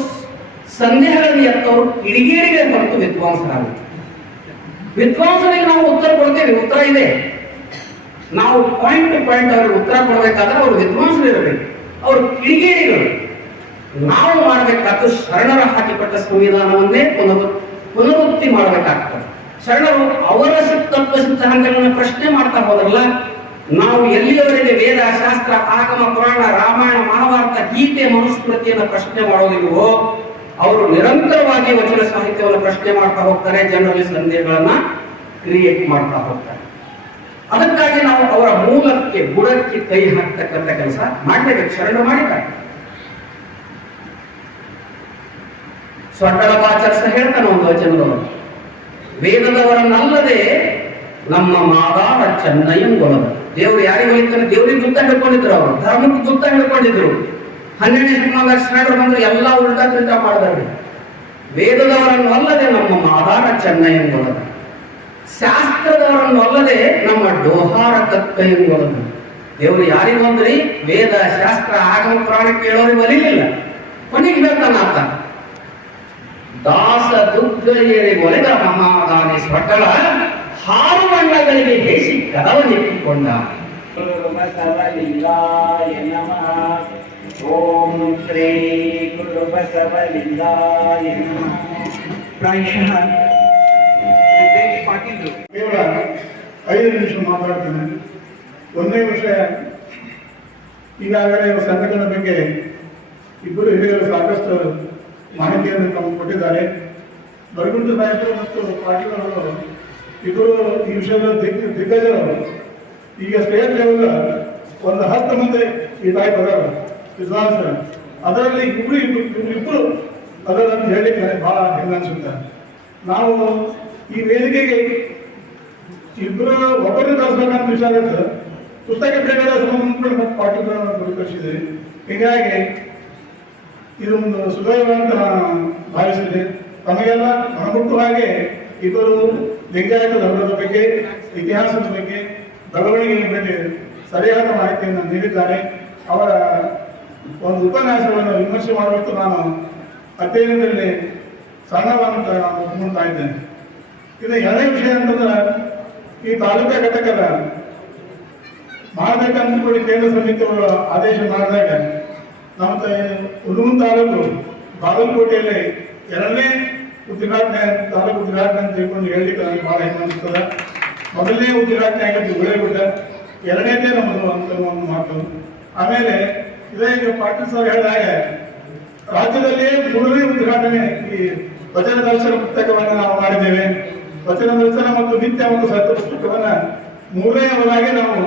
ಸಂದೇಹಗಳನ್ನು ಎತ್ತವರು ಕಿಡಿಗೇಡಿಗೆ ಹೊರತು ವಿದ್ವಾಂಸರಾಗ. ವಿದ್ವಾಂಸರಿಗೆ ನಾವು ಉತ್ತರ ಕೊಡ್ತೇವೆ, ಉತ್ತರ ಇದೆ. ನಾವು ಪಾಯಿಂಟ್ ಟು ಪಾಯಿಂಟ್ ಅವ್ರಿಗೆ ಉತ್ತರ ಕೊಡಬೇಕಾದ್ರೆ ಅವರು ವಿದ್ವಾಂಸರು ಇರಬೇಕು, ಅವರು ಕಿಡಿಗೇಡಿಗಳು. ನಾವು ಮಾಡಬೇಕಾದ್ದು ಶರಣರ ಹಾಕಿಕೊಟ್ಟ ಸಂವಿಧಾನವನ್ನೇ ಪುನರುಕ್ತಿ ಮಾಡಬೇಕಾಗ್ತದೆ. ಶರಣರು ಅವರ ತತ್ವ ಸಿದ್ಧಾಂತಗಳನ್ನು ಪ್ರಶ್ನೆ ಮಾಡ್ತಾ ಹೋದ್ರಲ್ಲ, ನಾವು ಎಲ್ಲಿಯವರೆಗೆ ವೇದ ಶಾಸ್ತ್ರ ಆಗಮ ಪುರಾಣ ರಾಮಾಯಣ ಮಹಾಭಾರತ ಗೀತೆ ಮನುಸ್ಮೃತಿಯನ್ನು ಪ್ರಶ್ನೆ ಮಾಡೋದಿಲ್ವೋ ಅವರು ನಿರಂತರವಾಗಿ ವಚನ ಸಾಹಿತ್ಯವನ್ನು ಪ್ರಶ್ನೆ ಮಾಡ್ತಾ ಹೋಗ್ತಾರೆ, ಜನರಲ್ಲಿ ಸಂದೇಹಗಳನ್ನ ಕ್ರಿಯೇಟ್ ಮಾಡ್ತಾ ಹೋಗ್ತಾರೆ. ಅದಕ್ಕಾಗಿ ನಾವು ಅವರ ಮೂಲಕ್ಕೆ ಬುಡಕ್ಕೆ ಕೈ ಹಾಕ್ತಕ್ಕಂಥ ಕೆಲಸ ಮಾಡಬೇಕು. ಶರಣರು ಮಾಡಿದ್ದಾರೆ. ಸ್ವಟ್ಟಳಪಾಚರ್ಸ ಹೇಳ್ತಾನೆ ಒಂದು ವಚನದವರು, ವೇದದವರನ್ನಲ್ಲದೆ ನಮ್ಮ ಮಾದಾರ ಚೆನ್ನಯ್ಯಂಗೊಲದ. ದೇವರು ಯಾರಿಗೆ ಹೋಗ್ತಾನೆ? ದೇವರಿಗೆ ದುತ್ತ ಹಿಡ್ಕೊಂಡಿದ್ರು, ಅವರು ಧರ್ಮಕ್ಕೆ ದುತ್ತ ಹಿಡ್ಕೊಂಡಿದ್ರು. 12ನೇ ಶತಮಾನದಾಗ ಶರಣರು ಬಂದ್ರೆ ಎಲ್ಲ ಉಲ್ಟಾ ತಿಲ್ಟಾ ಮಾಡಿದಾರೆ. ವೇದದವರನ್ನು ಅಲ್ಲದೆ ನಮ್ಮ ಮಾದಾರ ಚೆನ್ನಯ್ಯಂಗೊಲದ, ಶಾಸ್ತ್ರದವರನ್ನು ಅಲ್ಲದೆ ನಮ್ಮ ಡೋಹಾರ ಕಕ್ಕಯ್ಯಂಗೊಲದ. ದೇವರು ಯಾರಿಗೆ ಬಂದ್ರಿ? ವೇದ ಶಾಸ್ತ್ರ ಆಗಮ ಪುರಾಣ ಕೇಳೋರಿಗೆ ಒಲಿಲಿಲ್ಲ. ಕೊನೆಗೆ ಹೇಳ್ತಾನ ಆತ, ದಾಸ ದುರ್ಗಯ್ಯರಿಗೆ ಒಲೆದ ಮಹಾದಾನಿ ಸ್ವಟ್ಟಳ ಹಾರು ಬಣ್ಣಗಳಿಗೆ ಹೇಸಿ ಕದವನ್ನೆತ್ತಿಕೊಂಡ. ಬಸವಲಿಂಗಾಯ ನಮಃ. ಓಂ ಶ್ರೀ ಗುರು ಬಸವಲಿಂಗಾಯ ನಮಃ. ಪ್ರಾಯಶಃ ಸಿದ್ದೇಶ್ ಪಾಟೀಲ್ ಕೇವಲ 5 ನಿಮಿಷ ಮಾತಾಡ್ತೇನೆ. ಒಂದೇ ವಿಷಯ, ಈಗಾಗಲೇ ಸಂಘಟನೆ ಬಗ್ಗೆ ಇಬ್ಬರು ಹಿರಿಯರು ಸಾಕಷ್ಟು ಮಾಹಿತಿಯನ್ನು ತಮಗೆ ಕೊಟ್ಟಿದ್ದಾರೆ. ಬರಗುಂಟ ಸಾಹೇಬರು ಮತ್ತು ಪಾಟೀಲ್ ಅವರು ಇಬ್ಬರು ಈ ವಿಷಯದ ದಿಗ್ಗಜರವರು. ಈಗ ಸ್ಟೇಟ್ ಲೆವೆಲ್ ಒಂದು 10 ಮಂದಿ ಈ ಟೈಪ್ ಅದಾರ ವಿದ್ವಾಂಸರು. ಅದರಲ್ಲಿ ಇಬ್ಬರು ಅದರಂತ ಹೇಳಿಕ್ಕೆ ಬಹಳ ಹೆಂಗ ಅನ್ಸುತ್ತೆ. ನಾವು ಈ ವೇದಿಕೆಗೆ ಇಬ್ಬರು ಒಬ್ಬರನ್ನ ಕಳಿಸ್ಬೇಕಂತ ವಿಚಾರ ಇತ್ತು. ಪುಸ್ತಕ ಪ್ರೇಮಿಗಳ ಸಂಬಂಧ ಮತ್ತು ಪಾಠಗಳನ್ನು ಕಳಿಸಿದ್ದೀವಿ. ಹೀಗಾಗಿ ಇದು ಒಂದು ಸುದೈವ ಅಂತ ಭಾವಿಸಿದೆ. ತಮಗೆಲ್ಲ ಮನಮುಟ್ಟು ಹಾಗೆ ಇಬ್ಬರು ಲಿಂಗಾಯತ ಧರ್ಮದ ಬಗ್ಗೆ, ಇತಿಹಾಸದ ಬಗ್ಗೆ, ಬೆಳವಣಿಗೆಯ ಬಗ್ಗೆ ಸರಿಯಾದ ಮಾಹಿತಿಯನ್ನು ನೀಡಿದ್ದಾರೆ. ಅವರ ಒಂದು ಉಪನ್ಯಾಸವನ್ನು ವಿಮರ್ಶೆ ಮಾಡುವಂತ ನಾನು ಅಧ್ಯಯನದಲ್ಲಿ ಸಣ್ಣವಂತ ನಾನು ಮುಂತಾ ಇದ್ದೇನೆ. ಇದು ಎರಡನೇ ವಿಷಯ ಅಂತಂದ್ರೆ, ಈ ತಾಲೂಕಾ ಘಟಕದ ಮಾಡಬೇಕಂತ ಕೂಡ ಕೇಂದ್ರ ಸಮಿತಿಯವರು ಆದೇಶ ಮಾಡಿದಾಗ ನಮ್ಮ ಹುಡುಗನ ತಾಲೂಕು ಬಾಗಲಕೋಟೆಯಲ್ಲಿ 2ನೇ ಉದ್ಘಾಟನೆ ತಾಲೂಕು ಉದ್ಘಾಟನೆ ಅಂತ ತಿಳ್ಕೊಂಡು ಹೇಳಲಿಕ್ಕೆ ನನಗೆ ಬಹಳ ಹೆಮ್ಮೆ ಅನಿಸ್ತದೆ. ಮೊದಲನೇ ಉದ್ಘಾಟನೆ ಆಗಿದ್ದು ಗುಳೇಗುಡ್ಡ, 2ನೇದೇ ನಮ್ಮದು ಅಂತ ಒಂದು ಮಾತು. ಆಮೇಲೆ ಇದೇ ಈಗ ಪಾಟೀಲ್ ಸರ್ ಹೇಳಿದಾಗ ರಾಜ್ಯದಲ್ಲಿ 3ನೇ ಉದ್ಘಾಟನೆ ಈ ವಚನ ದರ್ಶನ ಪುಸ್ತಕವನ್ನು ನಾವು ಮಾಡಿದ್ದೇವೆ. ವಚನ ದರ್ಶನ ಮತ್ತು ನಿತ್ಯ ಮತ್ತು ಸತ್ಯ ಪುಸ್ತಕವನ್ನ 3ನೇವರಾಗಿ ನಾವು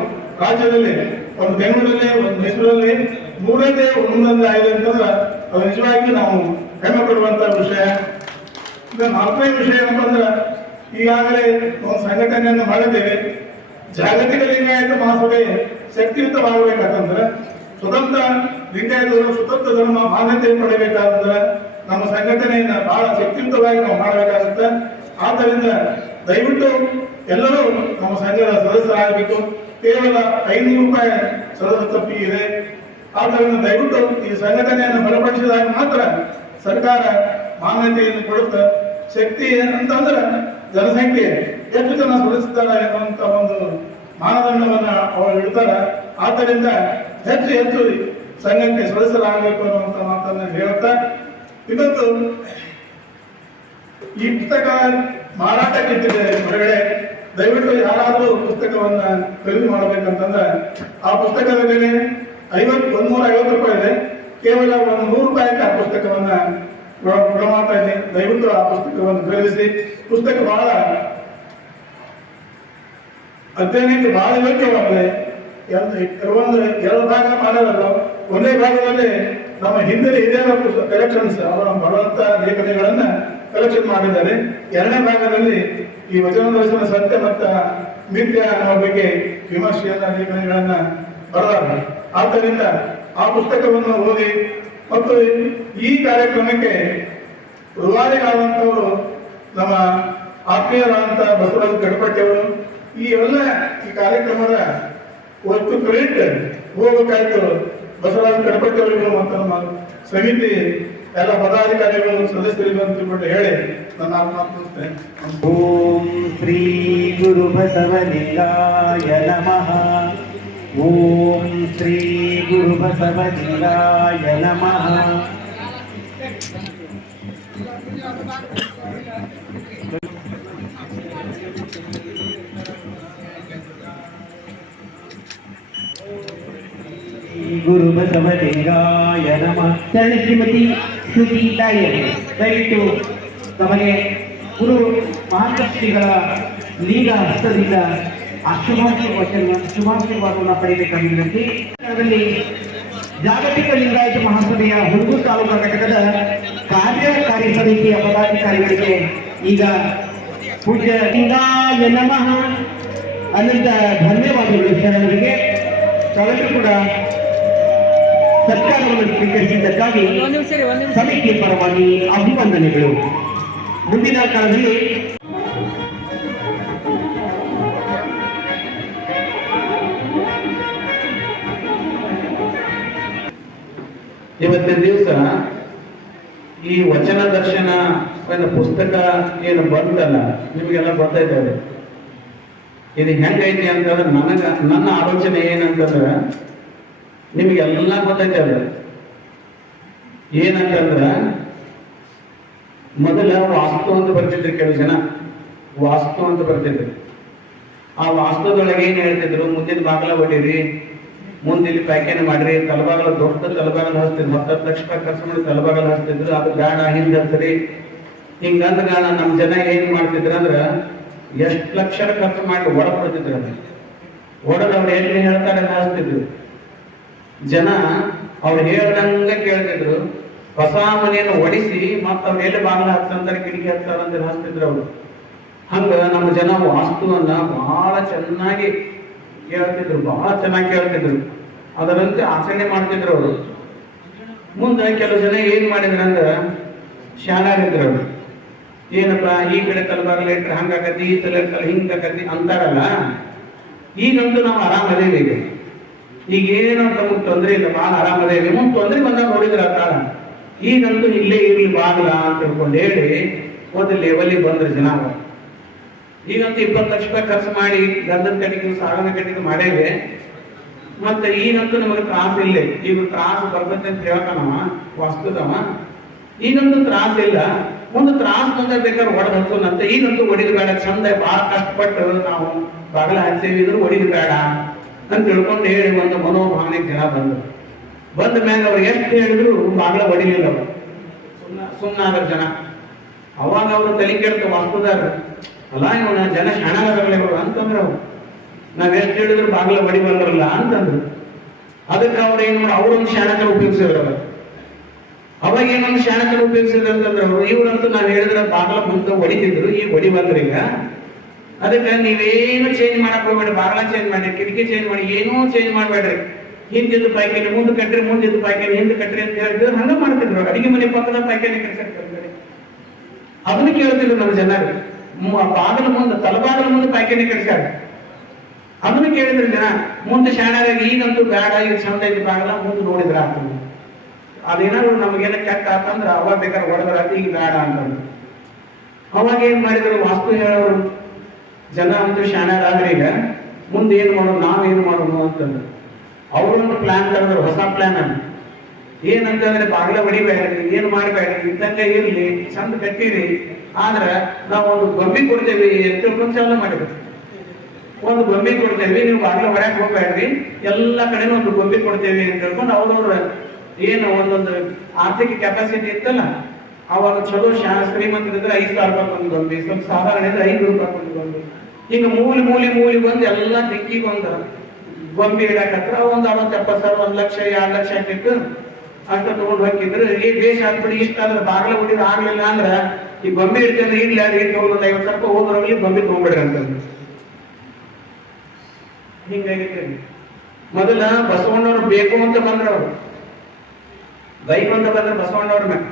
ರಾಜ್ಯದಲ್ಲಿ ಒಂದು ಬೆಂಗಳೂರಲ್ಲಿ ಒಂದು ಮೈಸೂರಲ್ಲಿ 3ನೇ ಒಂದೊಂದು ಆಗಿದೆ ಅಂತಂದ್ರೆ ಅದು ನಿಜವಾಗಿ ನಾವು ಹೆಮ್ಮೆ ಪಡುವಂತ ವಿಷಯ. ಈಗ 4ನೇ ವಿಷಯ ಏನಪ್ಪ ಅಂದ್ರೆ, ಈಗಾಗಲೇ ಒಂದು ಸಂಘಟನೆಯನ್ನು ಮಾಡಿದ್ದೇವೆ. ಜಾಗತಿಕ ಲಿಂಗಾಯತ ಮಹಾಸಭೆ ಶಕ್ತಿಯುತವಾಗಬೇಕಂತಂದ್ರೆ, ಸ್ವತಂತ್ರ ಲಿಂಗಾಯತರು ಸ್ವತಂತ್ರ ಧರ್ಮ ಮಾನ್ಯತೆ ಪಡೆಯಬೇಕಾದ್ರೆ ನಮ್ಮ ಸಂಘಟನೆಯನ್ನ ಬಹಳ ಶಕ್ತಿಯುತವಾಗಿ ನಾವು ಮಾಡಬೇಕಾಗುತ್ತೆ. ಆದ್ದರಿಂದ ದಯವಿಟ್ಟು ಎಲ್ಲರೂ ನಮ್ಮ ಸಂಘದ ಸದಸ್ಯರಾಗಬೇಕು. ಕೇವಲ 500 ರೂಪಾಯಿ ಸದಸ್ಯತ್ವ ಇದೆ. ಆದ್ದರಿಂದ ದಯವಿಟ್ಟು ಈ ಸಂಘಟನೆಯನ್ನು ಬಲಪಡಿಸಿದಾಗ ಮಾತ್ರ ಸರ್ಕಾರ ಮಾನ್ಯತೆಯನ್ನು ಕೊಡುತ್ತೆ. ಶಕ್ತಿ ಅಂತಂದ್ರೆ ಜನಸಂಖ್ಯೆ ಎಷ್ಟು ಜನ ಸದಸ್ಯರಿದ್ದಾರೆ ಎನ್ನುವಂತ ಒಂದು ಮಾನದಂಡವನ್ನ ಅವರು ಇಡ್ತಾರೆ. ಆದ್ದರಿಂದ ಹೆಚ್ಚು ಸಂಘಕ್ಕೆ ಸದಸ್ಯರಾಗಬೇಕು ಅನ್ನುವಂತ ಮಾತನ್ನ ಹೇಳುತ್ತಾ, ಇವತ್ತು ಈ ಪುಸ್ತಕ ಮಾರಾಟಕ್ಕಿಟ್ಟಿದೆ ಹೊರಗಡೆ. ದಯವಿಟ್ಟು ಯಾರಾದರೂ ಪುಸ್ತಕವನ್ನ ಖರೀದಿ ಮಾಡಬೇಕಂತಂದ್ರೆ ಆ ಪುಸ್ತಕದ ಬೆಲೆ 150 ರೂಪಾಯಿ ಇದೆ. ಕೇವಲ 100 ರೂಪಾಯಿಗೆ ಆ ಪುಸ್ತಕವನ್ನ ಕೊಡಮಾಡ್ತಾ ಇದೆ. ದಯವಿಟ್ಟು ಆ ಪುಸ್ತಕವನ್ನು ಖರೀದಿಸಿ. ಪುಸ್ತಕ ಬಹಳ ಅಧ್ಯಯನಕ್ಕೆ ಬಹಳ ಯೋಗ್ಯವಾಗಿದೆ. ಎರಡು ಭಾಗ ಮಾಡೋದಲ್ಲ, ಒಂದೇ ಭಾಗದಲ್ಲಿ ನಮ್ಮ ಹಿಂದಿನ ಹಿರಿಯರ ಕಲೆಕ್ಷನ್ಸ್ ಅವರ ಬರುವಂತ ಲೇಖನಗಳನ್ನ ಕಲೆಕ್ಷನ್ ಮಾಡಿದ್ದಾರೆ. 2ನೇ ಭಾಗದಲ್ಲಿ ಈ ವಚನ ದರ್ಶನ ಸತ್ಯ ಮತ್ತು ಮಿಥ್ಯ ಅನ್ನೋ ಬಗ್ಗೆ ವಿಮರ್ಶೆಯನ್ನ ಲೇಖನಗಳನ್ನ ಬರೆದಾರ. ಆದ್ದರಿಂದ ಆ ಪುಸ್ತಕವನ್ನು ಓದಿ ಮತ್ತು ಈ ಕಾರ್ಯಕ್ರಮಕ್ಕೆ ರೂವಾರಿಗಳಾದಂಥವರು ನಮ್ಮ ಆತ್ಮೀಯರಾದಂಥ ಬಸವರಾಜ ಗಣಪತಿಯವರು ಈ ಕಾರ್ಯಕ್ರಮದ ಒಟ್ಟು ಕ್ರೆಡಿಟ್ ಹೋಗಬೇಕಾಯ್ತು ಬಸವರಾಜ ಗಣಪತಿ ಅವರಿಗೂ ಮತ್ತು ನಮ್ಮ ಸಮಿತಿ ಎಲ್ಲ ಪದಾಧಿಕಾರಿಗಳು ಸದಸ್ಯರಿಗೂ ಅಂತ ತಿಳ್ಕೊಂಡು ಹೇಳಿ ನನ್ನ ಮಾತು ಮುಗಿಸ್ತೇನೆ. ಓಂ ಶ್ರೀ ಗುರು ಬಸವಲಿಂಗಾಯ ನಮಃ. ಓಂ ಶ್ರೀ ಗುರು ಬಸವಲಿಂಗಾಯ ನಮಃ. ಗುರು ಬಸವಲಿಂಗಾಯ ನಮಃ. ಶರಣ ಶ್ರೀಮತಿ ಶ್ರುತಿ ತಾಯಿಯವರು ದಯವಿಟ್ಟು ತಮಗೆ ಗುರು ಮಹಾಂತಶ್ರೀಗಳ ಲೀಗ ಹಸ್ತದಿಂದ ಶುಭಾಶೀರ್ವಾದವನ್ನು ಪಡೆಯಬೇಕಾಗಿರುವಂತೆ ಅದರಲ್ಲಿ ಜಾಗತಿಕ ಲಿಂಗಾಯತ ಮಹಾಸಭೆಯ ಹುಡುಗು ತಾಲೂಕಾ ಘಟಕದ ಕಾರ್ಯಕಾರಿ ಸಮಿತಿಯ ಪದಾಧಿಕಾರಿಗಳಿಗೆ ಈಗ ಪೂಜ್ಯ ಲಿಂಗಾಯ ನಮಃ ಅನಂತ ಧನ್ಯವಾದಗಳು ಶರಣರಿಗೆ. ತಾವೆಲ್ಲರೂ ಕೂಡ ಸರ್ಕಾರವನ್ನು ಸ್ವೀಕರಿಸಿದ್ದಕ್ಕಾಗಿ ಸಮಿತಿಯ ಪರವಾಗಿ ಅಭಿವಂದನೆಗಳು. ಮುಂದಿನ ಕಾಲದಲ್ಲಿ ಇವತ್ತಿನ ದಿವಸ ಈ ವಚನ ದರ್ಶನ ಪುಸ್ತಕ ಏನು ಬಂತಲ್ಲ, ನಿಮಗೆಲ್ಲ ಗೊತ್ತಾಯ್ತದೆ ಇದು ಹೆಂಗೈತಿ ಅಂತಂದ್ರೆ ನನ್ನ ಆಲೋಚನೆ ಏನಂತಂದ್ರೆ ನಿಮಗೆಲ್ಲ ಗೊತ್ತೈತದ. ಏನಂತಂದ್ರ ಮೊದಲ ವಾಸ್ತು ಅಂತ ಬರ್ತಿದ್ರು, ಕೆಲವು ಜನ ವಾಸ್ತು ಅಂತ ಬರ್ತಿದ್ರು. ಆ ವಾಸ್ತುದೊಳಗೆ ಏನ್ ಹೇಳ್ತಿದ್ರು, ಮುಂದಿನ ಬಾಗಲ ಹೊಡೀರಿ, ಮುಂದಿಲ್ಲಿ ಪ್ಯಾಕೇಜ್ ಮಾಡ್ರಿ, ತಲಬಾಗಲ ದೊಡ್ಡ ತಲಬಾಗಲ ಹಚ್ತಿದ್ರು, 10 ಲಕ್ಷ ರೂಪಾಯಿ ಖರ್ಚು ಮಾಡಿ ತಲಬಾಗಲ ಹಚ್ತಿದ್ರು. ಅದು ಗಾಣ ಹಿಂದೆ ಹಚ್ಚಿರಿ ಹಿಂಗಂದ ಗಾಣ ನಮ್ಮ ಜನ ಏನ್ ಮಾಡ್ತಿದ್ರು ಅಂದ್ರ ಎಷ್ಟು ಲಕ್ಷ ಖರ್ಚು ಮಾಡಿ ಒಡಬಿಡ್ತಿದ್ರು. ಒಡದ್ ಅವ್ರು ಎಲ್ಲಿ ಹೇಳ್ತಾರೆ ಹಚ್ತಿದ್ರು. ಜನ ಅವ್ರು ಹೇಳ್ದಂಗ ಕೇಳ್ತಿದ್ರು. ಹೊಸ ಮನೆಯನ್ನು ಒಡಿಸಿ ಮತ್ತ ಅವ್ರು ಎಲ್ಲಿ ಬಾಗಿಲ ಹಚ್ಚಂತಾರೆ, ಕಿಟಕಿ ಹಚ್ತಾರ ಅಂತ ಹಚ್ತಿದ್ರು ಅವ್ರು. ಹಂಗ ನಮ್ಮ ಜನ ವಾಸ್ತುವನ್ನ ಬಹಳ ಚೆನ್ನಾಗಿ ಕೇಳ್ತಿದ್ರು, ಬಹಳ ಚೆನ್ನಾಗಿ ಕೇಳ್ತಿದ್ರು. ಅದರಂತೆ ಆಚರಣೆ ಮಾಡ್ತಿದ್ರು ಅವರು. ಮುಂದೆ ಕೆಲವು ಜನ ಏನ್ ಮಾಡಿದ್ರಂದ್ರ ಶಾಣಾರಿದ್ರು ಅವ್ರು. ಏನಪ್ಪ ಈ ಕಡೆ ತಲಬಾಗಲ ಇಟ್ರೆ ಹಂಗಾಕತಿ, ಈ ತಲೆ ಹಿಂಗಾಕತಿ ಅಂತಾರಲ್ಲ. ಈಗಂತೂ ನಾವು ಆರಾಮದೇವಿ. ಈಗ ಏನೋ ನಮಗ್ ತೊಂದ್ರೆ ಇಲ್ಲ, ಬಹಳ ಆರಾಮದೇವಿ. ಮುಂದೆ ತೊಂದ್ರೆ ಬಂದಾಗ ನೋಡಿದ್ರ ಕಾಲ. ಈಗಂತೂ ಇಲ್ಲೇ ಇರ್ಲಿ ಬಾಗ್ಲ ಅಂತ ತಿಳ್ಕೊಂಡು ಹೇಳಿ ಒಂದು ಲೆವೆಲಿಗೆ ಬಂದ್ರೆ ಜನ. ಈಗಂತೂ 20 ಲಕ್ಷ ರೂಪಾಯಿ ಖರ್ಚು ಮಾಡಿ ಗಂಧದ ಕಟ್ಟಿಗೆ ಸಾಗನ ಕಟ್ಟಿಗೆ ಮಾಡೇವೆ. ಮತ್ತೆ ಈಗಂತೂ ನಮಗೆ ತ್ರಾಸ ಇಲ್ಲ. ಈಗ ತ್ರಾಸ ಬರ್ತೈತೆ ಅಂತ ಹೇಳ್ತಾನವ ವಾಸ್ತುದವ. ಈಗಂತೂ ತ್ರಾಸ ಇಲ್ಲ, ಒಂದು ತ್ರಾಸ ಬಂದ ಬೇಕಾದ್ರೆ ಹೊಡೆದು ಹಚ್ಚೋನಂತೆ. ಈಗಂತೂ ಹೊಡಿದು ಬೇಡ, ಚಂದ ಬಹಳ ಕಷ್ಟಪಟ್ಟು ನಾವು ಬಾಗಿಲ ಹಚ್ಚೇವಿ ಇದ್ರು ಹೊಡಿದು ಬೇಡ ಅಂತ ತಿಳ್ಕೊಂಡು ಹೇಳಿ ಒಂದು ಮನೋಭಾವನೆಗೆ ಜನ ಬಂದ ಮ್ಯಾಗ ಅವ್ರು ಎಷ್ಟು ಹೇಳಿದ್ರು ಬಾಗಿಲ ಹೊಡಿಲಿಲ್ಲ. ಅವರು ಸುಮ್ಮನಾದ್ರ ಜನ. ಅವಾಗ ಅವರು ತಲೆ ಕೇಳ್ತ ವಾಸ್ತುದಾರ, ಅಲ್ಲ ಇವನ ಜನ ಶಾಣಾಗಗಳು ಅಂತಂದ್ರೆ ಅವ್ರು ನಾವ್ ಎಷ್ಟು ಹೇಳಿದ್ರು ಬಾಗಿಲ ಹೊಡಿ ಬಂದ್ರಲ್ಲ ಅಂತಂದ್ರು. ಅದಕ್ಕೆ ಅವ್ರು ಏನ್ ಮಾಡಿ ಅವ್ರೊಂದು ಶಾಣಕರು ಉಪಯೋಗಿಸಿದ್ರು. ಅವಾಗ ಏನೊಂದು ಶಾಣಕರು ಉಪಯೋಗಿಸಿದ್ರು ಅಂತಂದ್ರೆ ಅವರು ಇವ್ರಂತೂ ನಾವ್ ಹೇಳಿದ್ರೆ ಬಾಗಿಲ ಮುಂದೆ ಹೊಡಿತಿದ್ರು, ಈಗ ಹೊಡಿ ಬಂದ್ರೀಗ. ಅದಕ್ಕೆ ನೀವೇನು ಚೇಂಜ್ ಮಾಡಕ್ ಹೋಗ್ಬೇಡ್ರಿ, ಬಾಗಿಲ ಚೇಂಜ್ ಮಾಡಿ, ಕಿಟಕಿ ಚೇಂಜ್ ಮಾಡಿ, ಏನೂ ಚೇಂಜ್ ಮಾಡ್ಬೇಡ್ರಿ. ಹಿಂದಿದ್ದು ಪಾಯ್ಕೇನೆ ಮುಂದೆ ಕಟ್ಟ್ರಿ, ಮುಂದಿದ್ದು ಪಾಯ್ಕೇನೆ ಹಿಂದೆ ಕಟ್ಟ್ರಿ ಅಂತ ಹೇಳಿದ್ರು. ಹಂಗ ಮಾಡ್ತಿದ್ರು. ಅಡಿಗೆ ಮನೆ ಪಕ್ಕದ ಪಾಯ್ಕೇನೆ ಕಟ್ಸಿರ್ತಾರೆ. ಅದನ್ನ ಕೇಳ್ತಿದ್ರು ನಮ್ಮ ಜನರು. ಬಾಗಿಲ ಮುಂದೆ ತಲಬಾಗಿಲ ಮುಂದೆ ಪಾಯ್ಕೇನೆ ಕಟ್ಸ್ಯಾರ. ಅದನ್ನು ಕೇಳಿದ್ರು ಜನ. ಮುಂದೆ ಶಾಣಾರಾಗಿ ಈಗಂತೂ ಬೇಡ, ಈಗ ಚಂದ ಐತಿ ಬಾಗಿಲ, ಮುಂದೆ ನೋಡಿದ್ರ ಆಗ್ತದೆ. ಅದೇನಾದ್ರು ನಮಗೇನ ಕೆಟ್ಟ ಆತಂದ್ರ ಅವಾಗ ಬೇಕಾದ್ರೆ ಹೊಡೆದ್ರ ಈಗ ಬೇಡ ಅಂತಂದ್ರು. ಅವಾಗ ಏನ್ ಮಾಡಿದ್ರು ವಾಸ್ತು ಹೇಳೋರು ಜನ ಅಂತೂ ಶಾಣಾರಾದ್ರೆ ಈಗ ಮುಂದೆ ಏನ್ ಮಾಡೋದು, ನಾವೇನು ಮಾಡೋದು ಅಂತಂದ್ರು. ಅವ್ರೊಂದು ಪ್ಲಾನ್ ತಗೊಂಡ್ರು, ಹೊಸ ಪ್ಲಾನ್ ಅನ್ನು. ಏನಂತಂದ್ರೆ ಬಾಗಿಲ ಹೊಡಿಬೇಡ್ರಿ, ಏನು ಮಾಡಬೇಡ್ರಿ, ಇದ್ದಂಗ ಇರ್ಲಿ, ಚಂದ ಕಟ್ಟಿರಿ. ಆದ್ರ ನಾವು ಒಂದು ಗೊಂಬಿ ಕೊಡ್ತೇವಿ ಅಂತ ತಿಳ್ಕೊಂಡು ಚಾಲೂ ಮಾಡಿದ್ರು. ಒಂದು ಗೊಂಬಿ ಕೊಡ್ತೇವಿ, ನೀವು ಬಾಗಿಲ ಹೊಡ್ಯಾಕ್ ಹೋಗ್ಬೇಡ್ರಿ, ಎಲ್ಲ ಕಡೆನೂ ಒಂದು ಗೊಂಬಿ ಕೊಡ್ತೇವಿ ಅಂತ ಹೇಳ್ಕೊಂಡು ಅವ್ರವ್ರ ಏನು ಒಂದೊಂದು ಆರ್ಥಿಕ ಕೆಪಾಸಿಟಿ ಇತ್ತಲ್ಲ, ಅವಾಗ ಚಲೋ ಶ್ರೀಮಂತರಿದ್ರೆ 5,000 ರೂಪಾಯಿ ಒಂದು ಗೊಂಬಿ, ಸ್ವಲ್ಪ ಸಾಧಾರಣ ಇದ್ರೆ 5 ರೂಪಾಯಿ ಒಂದು ಗೊಂಬಿ. ಈಗ ಮೂಲಿ ಬಂದು ಎಲ್ಲ ದಿಕ್ಕಿಗೆ ಒಂದು ಗೊಂಬಿ ಇಡಕತ್ರ ಒಂದು 60,000 1 ಲಕ್ಷ 2 ಲಕ್ಷ ಹಾಕಿತ್ತು ಅಷ್ಟ ತಗೊಂಡು ಹೋಗಿದ್ರು. ಈ ದೇಶ ಹಾಕ್ಬಿಡಿ ಇಷ್ಟ ಅಂದ್ರೆ ಬಾಗಿಲ ಹೊಡಿದು ಆಗ್ಲಿಲ್ಲ ಅಂದ್ರ ಈ ಗೊಂಬೆ ಇಡ್ತೇನೆ ಇಡ್ಲಿ ಅದು ಇಟ್ಟು ಒಂದು 50,000 ರೂಪಾಯಿ ಹೋದ್ರಲ್ಲಿ ಗೊಂಬೆ ತಗೊಂಡ್ಬಿಡ್ರಿ ಅಂತಂದ್ರು. ಹಿಂಗಾಗಿತ್ತು. ಮೊದಲ ಬಸವಣ್ಣವ್ರು ಬೇಕು ಅಂತ ಬಂದ್ರವ್ರು, ಬೈಕ್ ಅಂತ ಬಂದ್ರೆ ಬಸವಣ್ಣವ್ರ ಮೇಲೆ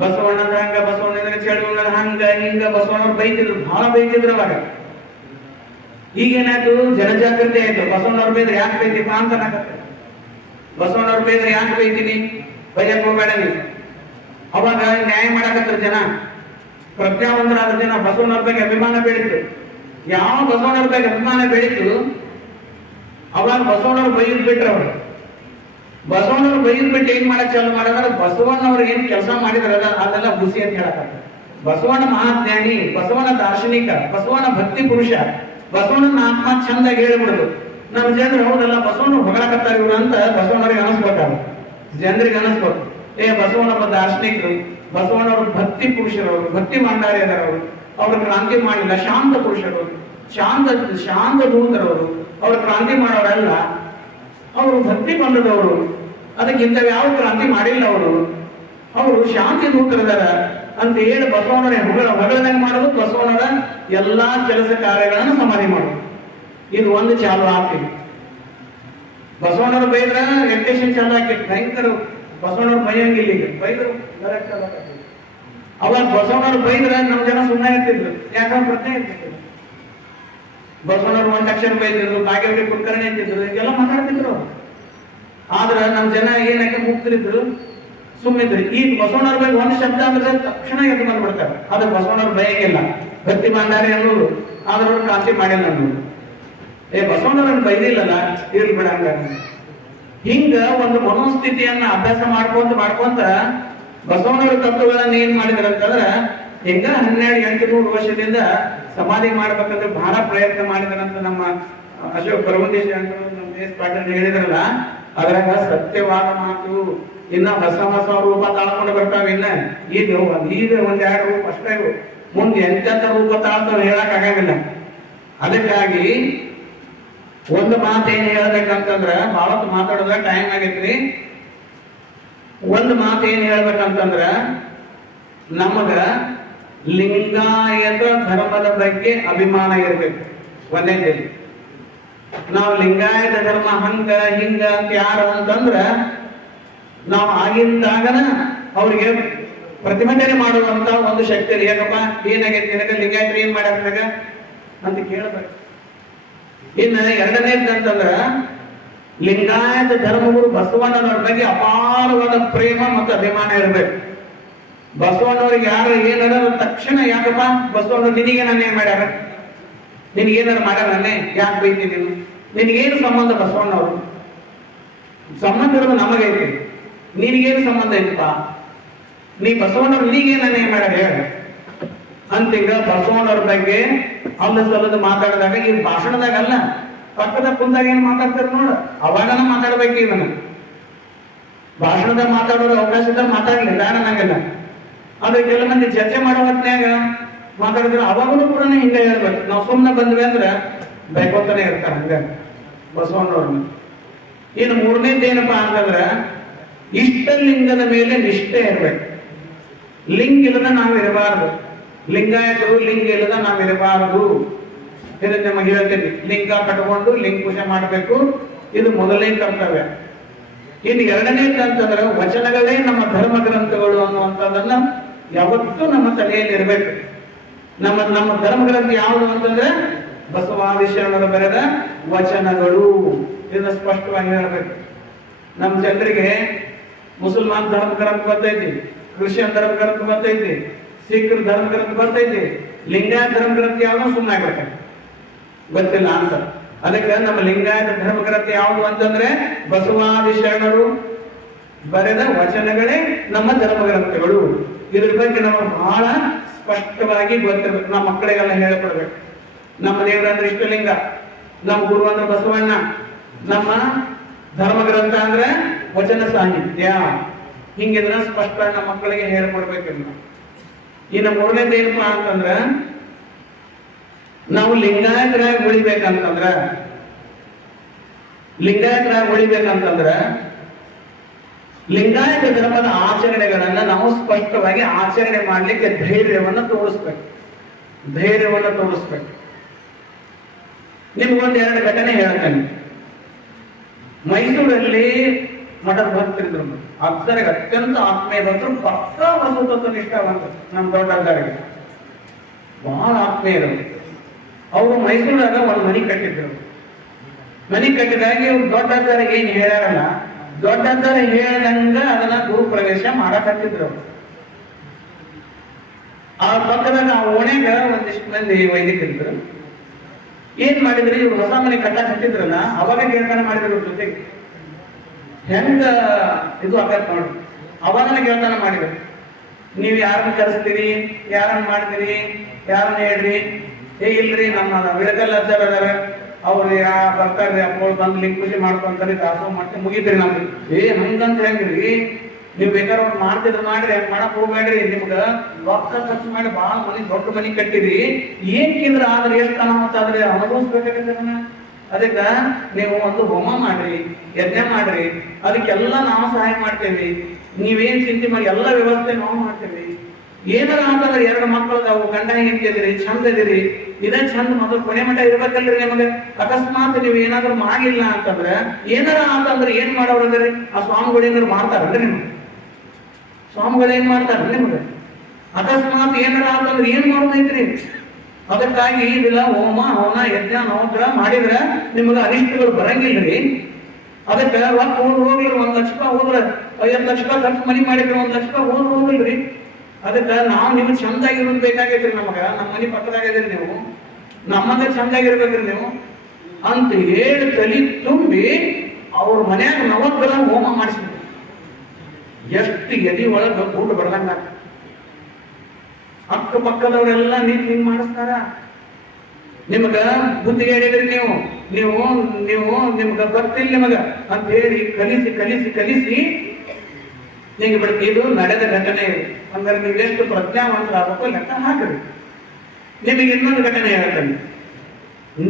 ಬಸವಣ್ಣ ಅಂದ್ರೆ ಹಂಗ, ಬಸವಣ್ಣ ಅಂದ್ರೆ ಚಳುವಣ್ಣ ಹಂಗ ಹಿಂಗ ಬಸವಣ್ಣವ್ರು ಬೈತಿದ್ರು, ಬಹಳ ಬೈತಿದ್ರು ಅವಾಗ. ಈಗೇನಾಯ್ತು, ಜನಜಾಗೃತಿ ಆಯ್ತು. ಬಸವಣ್ಣವ್ರ ಬೇದ್ರೆ ಯಾಕೆ ಬೈತಿಪ್ಪ ಅಂತ ಅನ್ನಕತ್ತೆ. ಬಸವಣ್ಣವ್ರ ಬೇದ್ರೆ ಯಾಕೆ ಬೈತೀನಿ, ಬೈಯಕ್ ಹೋಗ್ಬೇಡ ನೀವು. ಅವಾಗ ನ್ಯಾಯ ಮಾಡಕತ್ತಾರ ಜನ, ಪ್ರಜ್ಞಾವಂತರಾದ ಜನ. ಬಸವಣ್ಣವ್ರ ಬಗ್ಗೆ ಅಭಿಮಾನ ಬೆಳೀತು. ಯಾವ ಬಸವಣ್ಣವ್ರ ಬಗ್ಗೆ ಅಭಿಮಾನ ಬೆಳೀತು, ಅವಾಗ ಬಸವಣ್ಣವ್ರು ಬೈದ್ ಬಿಟ್ರ ಅವರು. ಬಸವಣ್ಣವ್ರು ಬೈದ್ ಬಿಟ್ಟು ಏನ್ ಮಾಡಕ್ ಚಾಲು ಮಾಡಿದ್ರೆ, ಬಸವಣ್ಣವ್ರಿಗೆ ಏನ್ ಕೆಲಸ ಮಾಡಿದ್ರಲ್ಲ ಅದೆಲ್ಲ ಹುಸಿ ಅಂತ ಹೇಳಕತ್ತ. ಬಸವಣ್ಣ ಮಹಾಜ್ಞಾನಿ, ಬಸವಣ್ಣ ದಾರ್ಶನಿಕ, ಬಸವಣ್ಣ ಭಕ್ತಿ ಪುರುಷ, ಬಸವಣ್ಣನ ಆತ್ಮ ಚಂದಾಗಿ ಹೇಳ್ಬಿಡುದು. ನಮ್ಮ ಜನರು ಹೌದಲ್ಲ ಬಸವಣ್ಣ ಹೊಗಳಕತ್ತಾರ ಇವ್ರು ಅಂತ ಬಸವಣ್ಣವ್ರಿಗೆ ಅನಿಸ್ಬೇಕಾಗ, ಜನರಿಗೆ ಅನಿಸ್ಬೇಕು. ಬಸವಣ್ಣಪ್ಪ ದಾರ್ಶನಿಕರು, ಬಸವಣ್ಣವ್ರು ಭಕ್ತಿ ಪುರುಷರವರು, ಭಕ್ತಿ ಭಂಡಾರಿಯದರವರು, ಅವ್ರ ಕ್ರಾಂತಿ ಮಾಡಿಲ್ಲ, ಶಾಂತ ಪುರುಷರು, ಶಾಂತ ದೂತರವರು, ಅವ್ರ ಕ್ರಾಂತಿ ಮಾಡೋರಲ್ಲ, ಅವರು ಭಕ್ತಿ ಬಂದದವರು. ಅದಕ್ಕೆ ಇಂಥವು ಯಾವ ಕ್ರಾಂತಿ ಮಾಡಿಲ್ಲ ಅವರು ಶಾಂತಿ ದೂತರದಾರ ಅಂತ ಹೇಳಿ ಬಸವಣ್ಣರ ಹೊಗಳದಂಗೆ ಮಾಡೋದು, ಬಸವಣ್ಣರ ಎಲ್ಲಾ ಕೆಲಸ ಕಾರ್ಯಗಳನ್ನು ಸಮಾಧಿ ಮಾಡೋದು. ಇದು ಒಂದು ಚಾಲು ಆಗ್ತೀವಿ. ಬಸವಣ್ಣರು ಬೈದ್ರ ರೆಪ್ಟೇಷನ್ ಚಾಲು ಹಾಕಿ ಭಯಂಕರ. ಬಸವಣ್ಣವ್ರು ಬೈಯಂಗಿಲ್ಲ, ಈಗ ಬೈದ್ರು ಅವಾಗ ಬಸವಣ್ಣವ್ರು ಬೈದ್ರ ನಮ್ಮ ಜನ ಸುಮ್ಮನೆ ಇರ್ತಿದ್ರು, ಯಾಕಂದ್ರೆ ಪ್ರಜ್ಞೆ ಇರ್ತಿದ್ರು. ಬಸವಣ್ಣವ್ರು ಒಂದ್ ಅಕ್ಷರ ಬೈತಿದ್ರು, ಕಾಗೇರಿ ಕುಲಕರ್ಣಿ ಇರ್ತಿದ್ರು, ಈಗೆಲ್ಲ ಮಾತಾಡ್ತಿದ್ರು. ಆದ್ರ ನಮ್ಮ ಜನ ಏನಕ್ಕೆ ಮುಗ್ತಿದ್ರು, ಸುಮ್ಮಿದ್ರು. ಈಗ ಬಸವಣ್ಣವ್ರ ಬಗ್ಗೆ ಒಂದು ಶಬ್ದ ಅಂದ್ರೆ ತಕ್ಷಣ ಎದ್ದು ಬಂದ್ಬಿಡ್ತಾರೆ. ಆದ್ರೆ ಬಸವಣ್ಣವ್ರ ಬೈಯಂಗಿಲ್ಲ, ಭಕ್ತಿ ಭಂಡಾರಿ ಅನ್ನೋರು, ಆದ್ರೆ ಅವ್ರು ಕ್ರಾಂತಿ ಮಾಡಿಲ್ಲ ಅನ್ನೋದು. ಬಸವಣ್ಣವ್ರನ್ನ ಬೈದಿಲ್ಲಲ್ಲ, ಇರ್ಲಿ ಬಿಡ ಹಂಗ. ಹಿಂಗ ಒಂದು ಮನೋಸ್ಥಿತಿಯನ್ನ ಅಭ್ಯಾಸ ಮಾಡ್ಕೊಂತ ಬಸವಣ್ಣವ್ರ ತತ್ವಗಳನ್ನ ಏನ್ ಮಾಡಿದ್ರ ಅಂತಂದ್ರ, ಹಿಂಗ 1200 ವರ್ಷದಿಂದ ಸಮಾಧಿ ಮಾಡ್ಬೇಕಂದ್ರೆ ಬಹಳ ಪ್ರಯತ್ನ ಮಾಡಿದಾರಂತ ನಮ್ಮ ಅಶೋಕ್ ಪರಮದೇಶ ಅಂತ ನಮ್ಮ ದೇಶ ಪಾಟೀಲ್ ಹೇಳಿದ್ರಲ್ಲ, ಅದ್ರಾಗ ಸತ್ಯವಾದ ಮಾತು ಇನ್ನ ಹೊಸ ರೂಪ ತಾಳ್ಕೊಂಡು ಬರ್ತಾವ. ಈಗ ಒಂದೆರಡು ರೂಪ ಅಷ್ಟೇ, ಮುಂದೆ ಎಂತೆಂತ ರೂಪ ತಾಳ್ತಾವ ಹೇಳಕ್ ಆಗಂಗಿಲ್ಲ. ಅದಕ್ಕಾಗಿ ಒಂದು ಮಾತು ಏನ್ ಹೇಳ್ಬೇಕಂತಂದ್ರ, ಬಹಳ ಮಾತಾಡೋದ ಟೈಮ್ ಆಗೈತ್ರಿ. ಒಂದು ಮಾತು ಏನ್ ಹೇಳ್ಬೇಕಂತಂದ್ರ, ನಮಗ ಲಿಂಗಾಯತ ಧರ್ಮದ ಬಗ್ಗೆ ಅಭಿಮಾನ ಇರ್ಬೇಕು. ಒಂದೇದಲ್ಲಿ ನಾವು ಲಿಂಗಾಯತ ಧರ್ಮ ಹಂಗ ಹಿಂಗ ಅಂತ ಯಾರು ಅಂತಂದ್ರ, ನಾವು ಆಗಿಂದಾಗನ ಅವ್ರಿಗೆ ಪ್ರತಿಭಟನೆ ಮಾಡುವಂತ ಒಂದು ಶಕ್ತಿ ಇದೆ. ಯಾಕಪ್ಪ ಏನಾಗೈತಿ ನಿನಗ, ಲಿಂಗಾಯತರು ಏನ್ ಮಾಡ್ಯಾರ ಅಂತ ಕೇಳ್ಬೇಕು. ಇನ್ನು ಎರಡನೇದಂತಂದ್ರ, ಲಿಂಗಾಯತ ಧರ್ಮಗುರು ಬಸವಣ್ಣನವ್ರ ಬಗ್ಗೆ ಅಪಾರವಾದ ಪ್ರೇಮ ಮತ್ತು ಅಭಿಮಾನ ಇರಬೇಕು. ಬಸವಣ್ಣವ್ರಿಗೆ ಯಾರು ಏನಾರ ತಕ್ಷಣ, ಯಾಕಪ್ಪ ಬಸವಣ್ಣ ನಿನಗೇನ ಮಾಡ್ಯಾರ, ನಿನಗೇನಾರು ಮಾಡ್ಯಾರ, ಯಾಕೆ ಬೈತೀನಿ ನೀನು, ನಿನಗೇನು ಸಂಬಂಧ ಬಸವಣ್ಣವ್ರು? ಸಂಬಂಧ ಇರೋದು ನಮಗೈತಿ, ನಿನಗೇನು ಸಂಬಂಧ ಐತಪ್ಪ, ನೀ ಬಸವಣ್ಣವ್ರು ನಿನಗೇನೇ ಮಾಡ್ಯಾರ ಹೇಳ ಅಂತೀಗ ಬಸವಣ್ಣವ್ರ ಬಗ್ಗೆ ಅಲ್ಲ ಸಲ್ಲದ ಮಾತಾಡಿದಾಗ, ಈ ಭಾಷಣದಾಗ ಅಲ್ಲ, ಪಕ್ಕದ ಕುಂದಾಗ ಏನ್ ಮಾತಾಡ್ತಾರೆ ನೋಡ, ಅವಾಗನ ಮಾತಾಡ್ಬೇಕು. ಇದನ್ನ ಭಾಷಣದಾಗ ಮಾತಾಡೋದು ಅವಕಾಶದಾಗ ಮಾತಾಡ್ಲಿ, ಬೇಡನಾಗಲ್ಲ. ಆದ್ರೆ ಕೆಲ ಮಂದಿ ಚರ್ಚೆ ಮಾಡೋ ಹೊತ್ನ್ಯಾಗ ಮಾತಾಡಿದ್ರೆ ಅವಾಗಲೂ ಕೂಡ ಹಿಂಗ ಹೇಳ್ಬೇಕು. ನಾವು ಸುಮ್ಮನೆ ಬಂದ್ವಿ ಅಂದ್ರೆ ಬೈಕೋತಾನೆ ಇರ್ತಾರ ಹಂಗ ಬಸವಣ್ಣವ್ರನ್ನ. ಇನ್ನು ಮೂರನೇದೇನಪ್ಪಾ ಅಂತಂದ್ರ, ಇಷ್ಟಲಿಂಗದ ಮೇಲೆ ನಿಷ್ಠೆ ಇರ್ಬೇಕು. ಲಿಂಗ ಇಲ್ಲದ ನಾವು ಇರಬಾರದು. ಲಿಂಗಾಯತರು ಲಿಂಗ ಇಲ್ಲದ ನಾವು ಇರಬಾರದು. ಇದನ್ನ ನಿಮಗೆ ಹೇಳ್ತೀನಿ, ಲಿಂಗ ಕಟ್ಕೊಂಡು ಲಿಂಗ ಪೂಜೆ ಮಾಡಬೇಕು. ಇದು ಮೊದಲನೇ ಕರ್ತವ್ಯ. ಇನ್ನು ಎರಡನೇದಂತಂದ್ರೆ, ವಚನಗಳೇ ನಮ್ಮ ಧರ್ಮ ಗ್ರಂಥಗಳು ಅನ್ನುವಂಥದ್ದನ್ನ ಯಾವತ್ತೂ ನಮ್ಮ ತಲೆಯಲ್ಲಿ ಇರಬೇಕು. ನಮ್ಮ ಧರ್ಮ ಗ್ರಂಥ ಯಾವುದು ಅಂತಂದ್ರೆ ಬಸವಾದಿ ಶರಣರು ಬರೆದ ವಚನಗಳು. ಇದನ್ನ ಸ್ಪಷ್ಟವಾಗಿ ಹೇಳ್ಬೇಕು. ನಮ್ಮ ಜನರಿಗೆ ಮುಸಲ್ಮಾನ್ ಧರ್ಮ ಗ್ರಂಥ ಬರ್ತೈತಿ, ಕ್ರಿಶ್ಚಿಯನ್ ಧರ್ಮ ಗ್ರಂಥ ಬರ್ತೈತಿ, ಸಿಖ್ರ ಧರ್ಮ ಗ್ರಂಥ ಬರ್ತೈತಿ, ಲಿಂಗಾಯತ ಧರ್ಮ ಗ್ರಂಥ ಯಾವ್ದು ಸುಮ್ಮನೆ ಆಗ್ಬೇಕು, ಗೊತ್ತಿಲ್ಲ ಅಂತ. ಅದಕ್ಕೆ ನಮ್ಮ ಲಿಂಗಾಯತ ಧರ್ಮ ಗ್ರಂಥ ಯಾವುದು ಅಂತಂದ್ರೆ ಬಸವಾದಿ ಶರಣರು ಬರೆದ ವಚನಗಳೇ ನಮ್ಮ ಧರ್ಮ ಗ್ರಂಥಗಳು. ಇದ್ರ ಬಗ್ಗೆ ನಾವು ಬಹಳ ಸ್ಪಷ್ಟವಾಗಿ ಗೊತ್ತಿರ್ಬೇಕು. ನಮ್ಮ ಮಕ್ಕಳಿಗೆಲ್ಲ ಹೇಳಿಕೊಡ್ಬೇಕು. ನಮ್ಮ ದೇವರ ಅಂದ್ರೆ ಇಷ್ಟಲಿಂಗ, ನಮ್ಮ ಗುರು ಅಂದ್ರೆ ಬಸವಣ್ಣ, ನಮ್ಮ ಧರ್ಮ ಗ್ರಂಥ ಅಂದ್ರೆ ವಚನ ಸಾಹಿತ್ಯ. ಹಿಂಗಿದ್ರ ಸ್ಪಷ್ಟ ನಮ್ಮ ಮಕ್ಕಳಿಗೆ ಹೇಳ್ಕೊಡ್ಬೇಕಿಲ್ಲ. ಇನ್ನು ಮೂರನೇದು ಏನಪ್ಪಾ ಅಂತಂದ್ರ, ನಾವು ಲಿಂಗಾಯತರಾಗಿ ಉಳಿಬೇಕಂತಂದ್ರ ಲಿಂಗಾಯತ ಧರ್ಮದ ಆಚರಣೆಗಳನ್ನ ನಾವು ಸ್ಪಷ್ಟವಾಗಿ ಆಚರಣೆ ಮಾಡ್ಲಿಕ್ಕೆ ಧೈರ್ಯವನ್ನ ತೋರಿಸ್ಬೇಕು. ನಿಮ್ಗೊಂದು ಎರಡು ಘಟನೆ ಹೇಳ್ತೇನೆ. ಮೈಸೂರಲ್ಲಿ ಮಠದ ಭಕ್ತರಿದ್ರು, ಅಕ್ಷರಿಗೆ ಅತ್ಯಂತ ಆತ್ಮೀಯ ಭಕ್ತರು, ಪಕ್ಕಾ ವಸತತ್ವ ನಿಷ್ಠಾವಂತ ನಮ್ಮ ದೊಡ್ಡದಾರಿಗೆ ಬಹಳ ಆತ್ಮೀಯರು. ಅವರು ಮೈಸೂರಾಗ ಒಂದು ಮನೆ ಕಟ್ಟಿದ್ರು. ಮನೆ ಕಟ್ಟಿದಾಗ ಇವ್ರು ದೊಡ್ಡದಾರ ಏನ್ ಹೇಳ್ಯಾರಲ್ಲ, ದೊಡ್ಡದಾರ ಹೇಳ್ದಂಗ ಅದನ್ನ ಗೃಹ ಪ್ರವೇಶ ಮಾಡಕತ್ತಿದ್ರು. ಆ ಪಕ್ಕದಾಗ ಆ ಓಣೆಗ ಒಂದಿಷ್ಟು ಮಂದಿ ವೈದಿಕರಿದ್ರು. ಏನ್ ಮಾಡಿದ್ರಿ, ಇವ್ರು ಹೊಸ ಮನೆ ಕಟ್ಟಕ್ ಹತ್ತಿದ್ರಲ್ಲ, ಅವಾಗ ಗೆಳತನ ಮಾಡಿದ್ರು ಜೊತೆಗೆ. ಹೆಂಗ ಇದು ಆಗತ್ ನೋಡ್ರಿ, ಅವಾಗನ ಗೆಳತನ ಮಾಡಿದ್ರು. ನೀವ್ ಯಾರನ್ನ ಕರೆಸ್ತೀರಿ, ಯಾರನ್ನ ಮಾಡ್ತೀರಿ, ಯಾರನ್ನ ಹೇಳ್ರಿ, ಇಲ್ರಿ ನಮ್ಮ ವಿಳಕಲ್ ಅಜ್ಜಾರ ಅದಾರ, ಅವ್ರು ಬರ್ತಾರ್ರಿ, ಅಪ್ಪಗಳು ಬಂದು ಲಿಂಕ್ ಪೂಜೆ ಮಾಡ್ಕೊಂತಾರೆ, ದಾಸೋಹ ಮಾಡ್ತೀವಿ, ಮುಗಿದ್ರಿ ನಮ್ಗೆ. ಹಂಗಂತ ಹೆಂಗ್ರಿ, ನೀವ್ ಬೇಕಾದ್ರೆ ಅವ್ರು ಮಾಡ್ತಿದ್ರು ಮಾಡ್ರಿ, ಹಂಗ್ ಮಾಡಕ್ ಹೋಗ್ಬೇಡ್ರಿ. ನಿಮ್ಗ ರೊಕ್ಕ ಖರ್ಚು ಮಾಡಿ ಬಹಳ ಮನಿ ದೊಡ್ಡ ಮನಿ ಕಟ್ಟಿರಿ, ಏನ್ಕಿಂದ್ರ ಆದ್ರೆ ಎಷ್ಟು ಅನಾಹುತಾದ್ರೆ ಅನುಭವಿಸ್ಬೇಕಾಗತ್ತ. ಅದಕ್ಕ ನೀವು ಒಂದು ಹೋಮ ಮಾಡ್ರಿ, ಯಜ್ಞ ಮಾಡ್ರಿ, ಅದಕ್ಕೆಲ್ಲ ನಾವು ಸಹಾಯ ಮಾಡ್ತೇವಿ. ನೀವೇನ್ ಚಿಂತೆ ಮಾಡಿ ಎಲ್ಲ ವ್ಯವಸ್ಥೆ ನಾವು ಮಾಡ್ತೇವಿ. ಏನಾರ ಅಂತಂದ್ರೆ 2 ಮಕ್ಕಳದಾವು, ಗಂಡ ಹೆಂಡತಿದಿರಿ, ಚಂದ ಇದೀರಿ, ಇದೇ ಚಂದ ಮೊದಲು ಕೊನೆ ಮಠ ಇರ್ಬೇಕಲ್ರಿ ನಿಮಗೆ. ಅಕಸ್ಮಾತ್ ನೀವು ಏನಾದ್ರು ಮಾಡಿಲ್ಲ ಅಂತಂದ್ರೆ, ಏನಾರ ಅಂತಂದ್ರೆ ಏನ್ ಮಾಡೋದ್ರಿ, ಆ ಸ್ವಾಮಿಗಳು ಏನಾದ್ರು ಮಾಡ್ತಾರಲ್ರಿ ನಿಮ್ಗೆ? ಸ್ವಾಮಿಗಳು ಏನ್ ಮಾಡ್ತಾರ ನಿಮ್ಗೆ? ಅಕಸ್ಮಾತ್ ಏನಾರ ಅಂತಂದ್ರೆ ಏನ್ ಮಾಡೋದೈತ್ರಿ? ಅದಕ್ಕಾಗಿ ಇದೆಲ್ಲ ಹೋಮ ಹವನ ಯಜ್ಞ ನವಗ್ರ ಮಾಡಿದ್ರ ನಿಮ್ಗೆ ಅನಿಷ್ಟಗಳು ಬರಂಗಿಲ್ರಿ. ಅದಕ್ಕೆ ರೊಕ್ಕ ಹೋಗ್ಲಿ, 1 ಲಕ್ಷ ರೂಪಾಯಿ ಹೋದ್ರ 50 ಲಕ್ಷ ರೂಪಾಯಿ ಖರ್ಚು ಮನಿ ಮಾಡಿದ್ರೆ 1 ಲಕ್ಷ ರೂಪಾಯಿ ಹೋಗಿಲ್ರಿ. ಅದಕ್ಕೆ ನಾವು ನಿಮ್ಗೆ ಚಂದಾಗಿರೋದು ಬೇಕಾಗೈತ್ರಿ. ನಮಗ ನಮ್ಮ ಮನಿ ಪಕ್ಕದಾಗಿದ್ರಿ, ನೀವು ನಮ್ಮಂದ ಚಂದಾಗಿರ್ಬೇಕ್ರಿ ನೀವು ಅಂತ ಹೇಳಿ ತಲಿ ತುಂಬಿ ಅವ್ರ ಮನ್ಯಾಗ ನವಗ್ರಹ ಹೋಮ ಮಾಡಿಸ್ಬಿಟ್ಟು ಎಷ್ಟು ಎದಿ ಒಳಗ ಊಟ ಬಡ್ದಂಗ ಅಕ್ಕ ಪಕ್ಕದವರೆಲ್ಲ ನಿಂತು ಹಿಂಗ್ ಮಾಡಿಸ್ತಾರ. ನಿಮಗ ಬುದ್ಧಿಗೆ ಹೇಳಿದ್ರಿ, ನೀವು ನಿಮ್ಗ ಗೊತ್ತಿಲ್ಲ ನಿಮಗ ಅಂತ ಹೇಳಿ ಕಲಿಸಿ ಕಲಿಸಿ ಕಲಿಸಿ ನಿಂಗೆ ಬಿಡ್ತಿ. ಇದು ನಡೆದ ಘಟನೆ. ಅಂದ್ರೆ ನೀವೆಷ್ಟು ಪ್ರಜ್ಞಾವಂತರಾಗಬೇಕು ಲೆಕ್ಕ ಹಾಕ್ರಿ. ನಿಮಗೆ ಇನ್ನೊಂದು ಘಟನೆ ಹೇಳ್ತಾನೆ.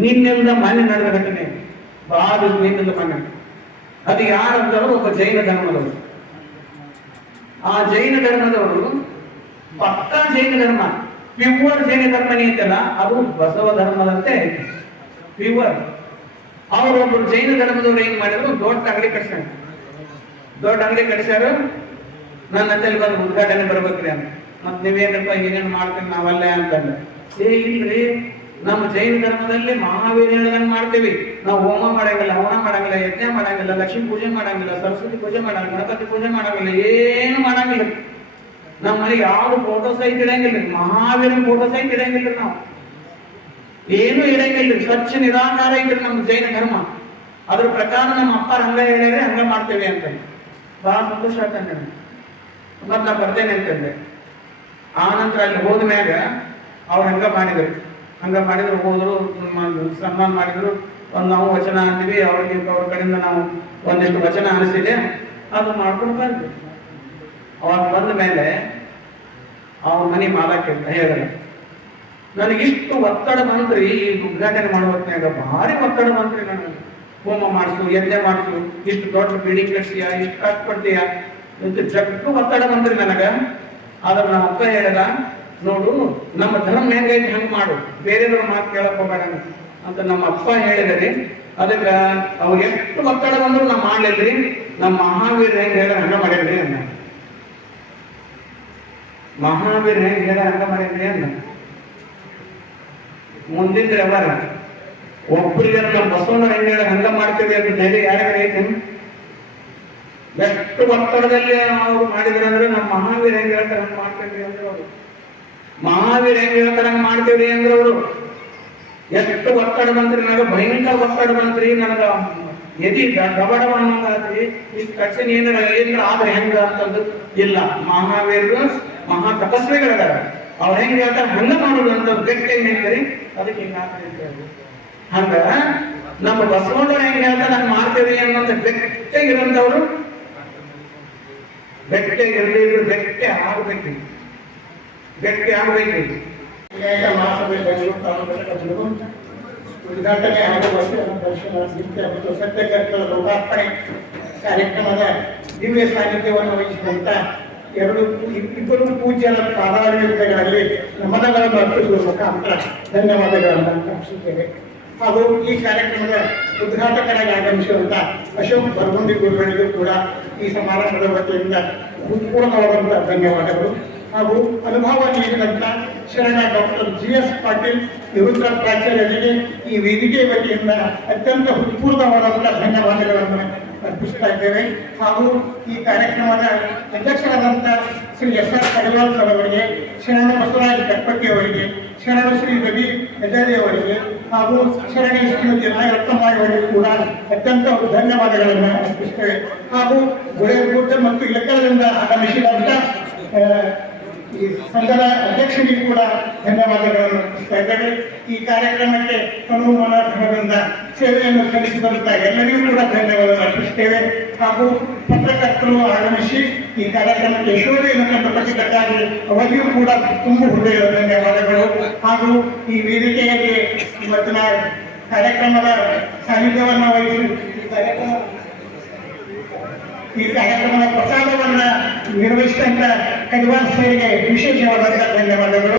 ನಿನ್ನಿಂದ ಮನೆ ನಡೆದ ಘಟನೆ, ಬಹಳ ನಿನ್ನಿಂದ ಮನೆ. ಅದು ಯಾರಂತವರು ಒಬ್ಬ ಜೈನ ಧರ್ಮದವರು. ಆ ಜೈನ ಧರ್ಮದವರು ಪಕ್ಕಾ ಜೈನ ಧರ್ಮ, ಪ್ಯೂರ್ ಜೈನ ಧರ್ಮ ಐತಲ್ಲ, ಅದು ಬಸವ ಧರ್ಮದಂತೆ ಪ್ಯೂರ್. ಅವರೊಬ್ಬರು ಜೈನ ಧರ್ಮದವ್ರು ಏನ್ ಮಾಡಿದ್ರು, ದೊಡ್ಡ ಅಂಗಡಿ ಕಟ್ಸ್ಯಾರ. ದೊಡ್ಡ ಅಂಗಡಿ ಕಟ್ಸ್ಯಾರು. ನನ್ನ ಹತ್ತಲ್ಲಿ ಬಂದು ಉದ್ಘಾಟನೆ ಬರ್ಬೇಕ್ರಿ ಅಂತ. ಮತ್ ನೀವೇನಪ್ಪ ಏನೇನು ಮಾಡ್ತೀವಿ ನಾವಲ್ಲೇ ಅಂತಂದ್ರೆ, ಇಲ್ರಿ, ನಮ್ಮ ಜೈನ ಧರ್ಮದಲ್ಲಿ ಮಹಾವೀರ ಹೇಳ್ದಂಗ್ ಮಾಡ್ತೀವಿ. ನಾವು ಹೋಮ ಮಾಡಂಗಿಲ್ಲ, ಹವನ ಮಾಡಂಗಿಲ್ಲ, ಯಜ್ಞ ಮಾಡಂಗಿಲ್ಲ, ಲಕ್ಷ್ಮೀ ಪೂಜೆ ಮಾಡಂಗಿಲ್ಲ, ಸರಸ್ವತಿ ಪೂಜೆ ಮಾಡಂಗಿಲ್ಲ, ಗಣಪತಿ ಪೂಜೆ ಮಾಡಂಗಿಲ್ಲ, ಏನು ಮಾಡಂಗಿಲ್ಲ. ನಮ್ಮ ಮನೆಗೆ ಯಾವ್ದು ಫೋಟೋ ಸಹಿತ ಇಡಂಗಿಲ್ಲ, ಮಹಾವೀರನ ಫೋಟೋ ಸಹಿತ ಇಡಂಗಿಲ್ಲ. ನಾವು ಏನು ಇಡಂಗಿಲ್ಲ, ಸ್ವಚ್ಛ ನಿರಾಕಾರ ಇದ್ರಿ ನಮ್ಮ ಜೈನ ಧರ್ಮ. ಅದ್ರ ಪ್ರಕಾರ ನಮ್ಮ ಅಪ್ಪ ಹಂಗ ಹೇಳಿದ್ರೆ ಹಂಗ ಮಾಡ್ತೇವೆ ಅಂತ ಬಹಳ ಸಂತೋಷ ಆಗ್ತಂದೆ. ಮತ್ ನಾ ಬರ್ತೇನೆ ಅಂತಂದೆ. ಆ ನಂತರ ಅಲ್ಲಿ ಹೋದ್ಮ್ಯಾಗ ಅವ್ರು ಹಂಗ ಮಾಡಿದ್ರು ಹೋದ್ರು, ಸನ್ಮಾನ ಮಾಡಿದ್ರು. ಒಂದು ನಾವು ವಚನ ಅಂತೀವಿ, ಅವ್ರ ಕಡೆಯಿಂದ ನಾವು ಒಂದಿಷ್ಟು ವಚನ ಅನಿಸಿದೆ, ಅದು ಮಾಡ್ಕೊಂಡು ಬಂದ್ವಿ. ಅವಾಗ ಬಂದ ಮೇಲೆ ಅವ್ರ ಮನೆ ಮಾಲಕ್ಕೆ ಹೇಳಿದ, ನನಗಿಷ್ಟು ಒತ್ತಡ ಬಂತ್ರಿ ಈ ಉದ್ಘಾಟನೆ ಮಾಡುವತ್ನಾಗ, ಭಾರಿ ಒತ್ತಡ ಬಂತ್ರಿ ನನಗೆ. ಹೋಮ ಮಾಡಿಸು, ಯಜ್ಞ ಮಾಡಿಸು, ಇಷ್ಟು ದೊಡ್ಡ ಬಿಲ್ಡಿಂಗ್ ಕಟ್ಸಿಯ, ಇಷ್ಟು ಕಟ್ಕೊಡ್ತೀಯ ಅಂತ ಜಗ್ಗು ಒತ್ತಡ ಬಂದ್ರಿ ನನಗ. ಆದ್ರೆ ನಮ್ಮ ಅಪ್ಪ ಹೇಳಿದ, ನೋಡು ನಮ್ಮ ಧರ್ಮ ಹೆಂಗೈತಿ ಹಂಗ ಮಾಡು, ಬೇರೆಯವ್ರ ಮಾತು ಕೇಳಕ್ ಹೋಗಬೇಡ ಅಂತ ನಮ್ಮ ಅಪ್ಪ ಹೇಳಿದ್ರಿ. ಅದಕ್ಕ ಅವ್ರು ಎಷ್ಟು ಒತ್ತಡ ಬಂದ್ರು ನಾ ಮಾಡ್ಲಿಲ್ರಿ. ನಮ್ಮ ಮಹಾವೀರ ಹೆಂಗ್ ಹೇಳ ಹಂಗ ಮಾಡಿದ್ರಿ ಅನ್ನ. ಮಹಾವೀರ ಹೆಂಗ್ ಹೇಳ ಹಂಗ ಮಾಡಿದ್ರಿ ಅನ್ನ. ಮುಂದಿನ ಯಾವಾಗ ಒಬ್ಬರಿಗೆ ನಮ್ಮ ಬಸವಣ್ಣ ಹೆಂಗ್ ಹೇಳ ಹಂಗ ಮಾಡ್ತೀವಿ ಅಂತ ಧೈರ್ಯ ಯಾರಿಗಾರ ಐತಿ? ಎಷ್ಟು ಒತ್ತಡದಲ್ಲಿ ಅವ್ರು ಮಾಡಿದ್ರು ಅಂದ್ರೆ ನಮ್ಮ ಮಹಾವೀರ ಹೆಂಗ್ ಹೇಳ್ತಾರೆ ಹಂಗ ಮಾಡ್ತೀವಿ ಅಂದ್ರೆ ಅವರು. ಮಹಾವೀರ ಹೆಂಗ್ ಹೇಳ್ತಾರೆ ಹಂಗ ಮಾಡ್ತೀವಿ ಅಂದ್ರೆ ಅವರು. ಎಷ್ಟು ಒತ್ತಡ ಬಂತ್ರಿ ನನಗ, ಭಯಂಕರ ಒತ್ತಡ ಬಂತ್ರಿ ನನಗ. ಎದಿ ಗಬಡವ ಅನ್ನೋದಾದ್ರಿ, ಈ ಕಕ್ಷನ್ ಏನಾರ ಆದ್ರೆ ಹೆಂಗ ಅಂತಂದು ಇಲ್ಲ. ಮಹಾವೀರರು ಮಹಾ ತಪಸ್ವಿಗಳಾರ, ಅವ್ರು ಹೆಂಗ್ ಹೇಳ್ತಾರೆ ಹಂಗ ಮಾಡೋದು ಅಂತ ಗಟ್ಟಿಯಾಗಿ ನಿಂತರಿ. ಅದಕ್ಕೆ ಹಿಂಗ ಹಂಗ ನಮ್ಮ ಬಸವಣ್ಣವ್ರು ಹೆಂಗ್ ಹೇಳ್ತಾರೆ ಹಂಗ ಮಾಡ್ತೇವೆ ಅನ್ನೋಂತ ಗಟ್ಟಿಯಾಗಿರೋಂಥವ್ರು ಗಟ್ಟಿಯಾಗಿರ್ಲಿ, ಗಟ್ಟಿ ಆಗ್ಬೇಕ್ರಿ, ಗಟ್ಟಿ ಆಗ್ಬೇಕ್ರಿ. ಉದ್ಘಾಟನೆ ಆಗುವ ದರ್ಶನ ಸತ್ಯಕರ್ತ ಲೋಕಾರ್ಪಣೆ ಕಾರ್ಯಕ್ರಮದ ದಿವ್ಯ ಸಾನ್ನಿಧ್ಯವನ್ನು ವಹಿಸಿದಂತ ಇಬ್ಬರು ಪೂಜ್ಯರ ಪಾದಾರಗಳಲ್ಲಿ ನಮನಗಳನ್ನು ಅರ್ಪಿಸುವ ಮುಖಾಂತರ ಧನ್ಯವಾದಗಳನ್ನು ಅರ್ಪಿಸುತ್ತೇವೆ. ಹಾಗೂ ಈ ಕಾರ್ಯಕ್ರಮದ ಉದ್ಘಾಟಕರಾಗಿ ಆಗಮಿಸಿರುವಂತಹ ಅಶೋಕ್ ಬರ್ಗುಂಡಿ ಗುರುಗಳಿಗೂ ಕೂಡ ಈ ಸಮಾರಂಭದ ವತಿಯಿಂದ ಹೃತ್ಪೂರ್ವಕವಾದಂತಹ ಧನ್ಯವಾದಗಳು. ಹಾಗೂ ಅನುಭವ ನೀಡಿದಂತ ಶರಣ ಡಾಕ್ಟರ್ GS ಪಾಟೀಲ್ ನಿವೃತ್ತ ಪ್ರಾಚಾರ್ಯರಿಗೆ ಈ ವೇದಿಕೆ ವತಿಯಿಂದ ಅತ್ಯಂತ ಹೃತ್ಪೂರ್ವಕವಾದಂತಹ ಧನ್ಯವಾದಗಳನ್ನು ಅರ್ಪಿಸ್ತಾ ಇದ್ದೇವೆ. ಹಾಗೂ ಈ ಕಾರ್ಯಕ್ರಮದ ಅಧ್ಯಕ್ಷರಾದಂಥ ಶ್ರೀ SR ಕಡವಾಲ್ ಸರ್ ಅವರಿಗೆ, ಶರಣ ಬಸವರಾಜ ಕಟ್ಪಟ್ಟಿ ಅವರಿಗೆ, ಶರಣ ಶ್ರೀ ರವಿ ಹೆಜಾರಿ ಅವರಿಗೆ ಹಾಗೂ ಶರಣ ಶ್ರೀಮತಿ ನಾಯರತ್ನಮ್ಮಾಯಿ ಅವರಿಗೆ ಕೂಡ ಅತ್ಯಂತ ಧನ್ಯವಾದಗಳನ್ನು ಅರ್ಪಿಸ್ತೇವೆ. ಹಾಗೂ ಗುಳೇಬೂಟ ಮತ್ತು ಇಲಕಲದಿಂದ ಆಗಮಿಸಿದಂಥ ಈ ಸಂಘದ ಅಧ್ಯಕ್ಷರಿಗೂ ಕೂಡ ಧನ್ಯವಾದಗಳನ್ನು ಅರ್ಪಿಸ್ತಾ ಇದ್ದೇವೆ. ಈ ಕಾರ್ಯಕ್ರಮಕ್ಕೆ ತನುಮನದಿಂದ ಸೇವೆಯನ್ನು ಸಲ್ಲಿಸಿದಂತ ಎಲ್ಲರಿಗೂ ಕೂಡ ಧನ್ಯವಾದವನ್ನು ಅರ್ಪಿಸ್ತೇವೆ. ಹಾಗೂ ಪತ್ರಕರ್ತರು ಆಗಮಿಸಿ ಈ ಕಾರ್ಯಕ್ರಮಕ್ಕೆ ಯಶೋಧೆಯನ್ನು ಕಂಡುಪಟ್ಟಿದ್ದಕ್ಕಾಗಿ ಅವರಿಗೂ ಕೂಡ ತುಂಬ ಹೃದಯದ ಧನ್ಯವಾದಗಳು. ಹಾಗೂ ಈ ವೇದಿಕೆಯಲ್ಲಿ ಇವತ್ತಿನ ಕಾರ್ಯಕ್ರಮದ ಸಾನ್ನಿಧ್ಯವನ್ನು ವಹಿಸಿ ಈ ಕಾರ್ಯಕ್ರಮದ ಪ್ರಸಾದವನ್ನ ನಿರ್ವಹಿಸಿದಂತ ಕಡಿವಾಲ್ ಸರ್ಗೆ ವಿಶೇಷವಾದ ಧನ್ಯವಾದಗಳು.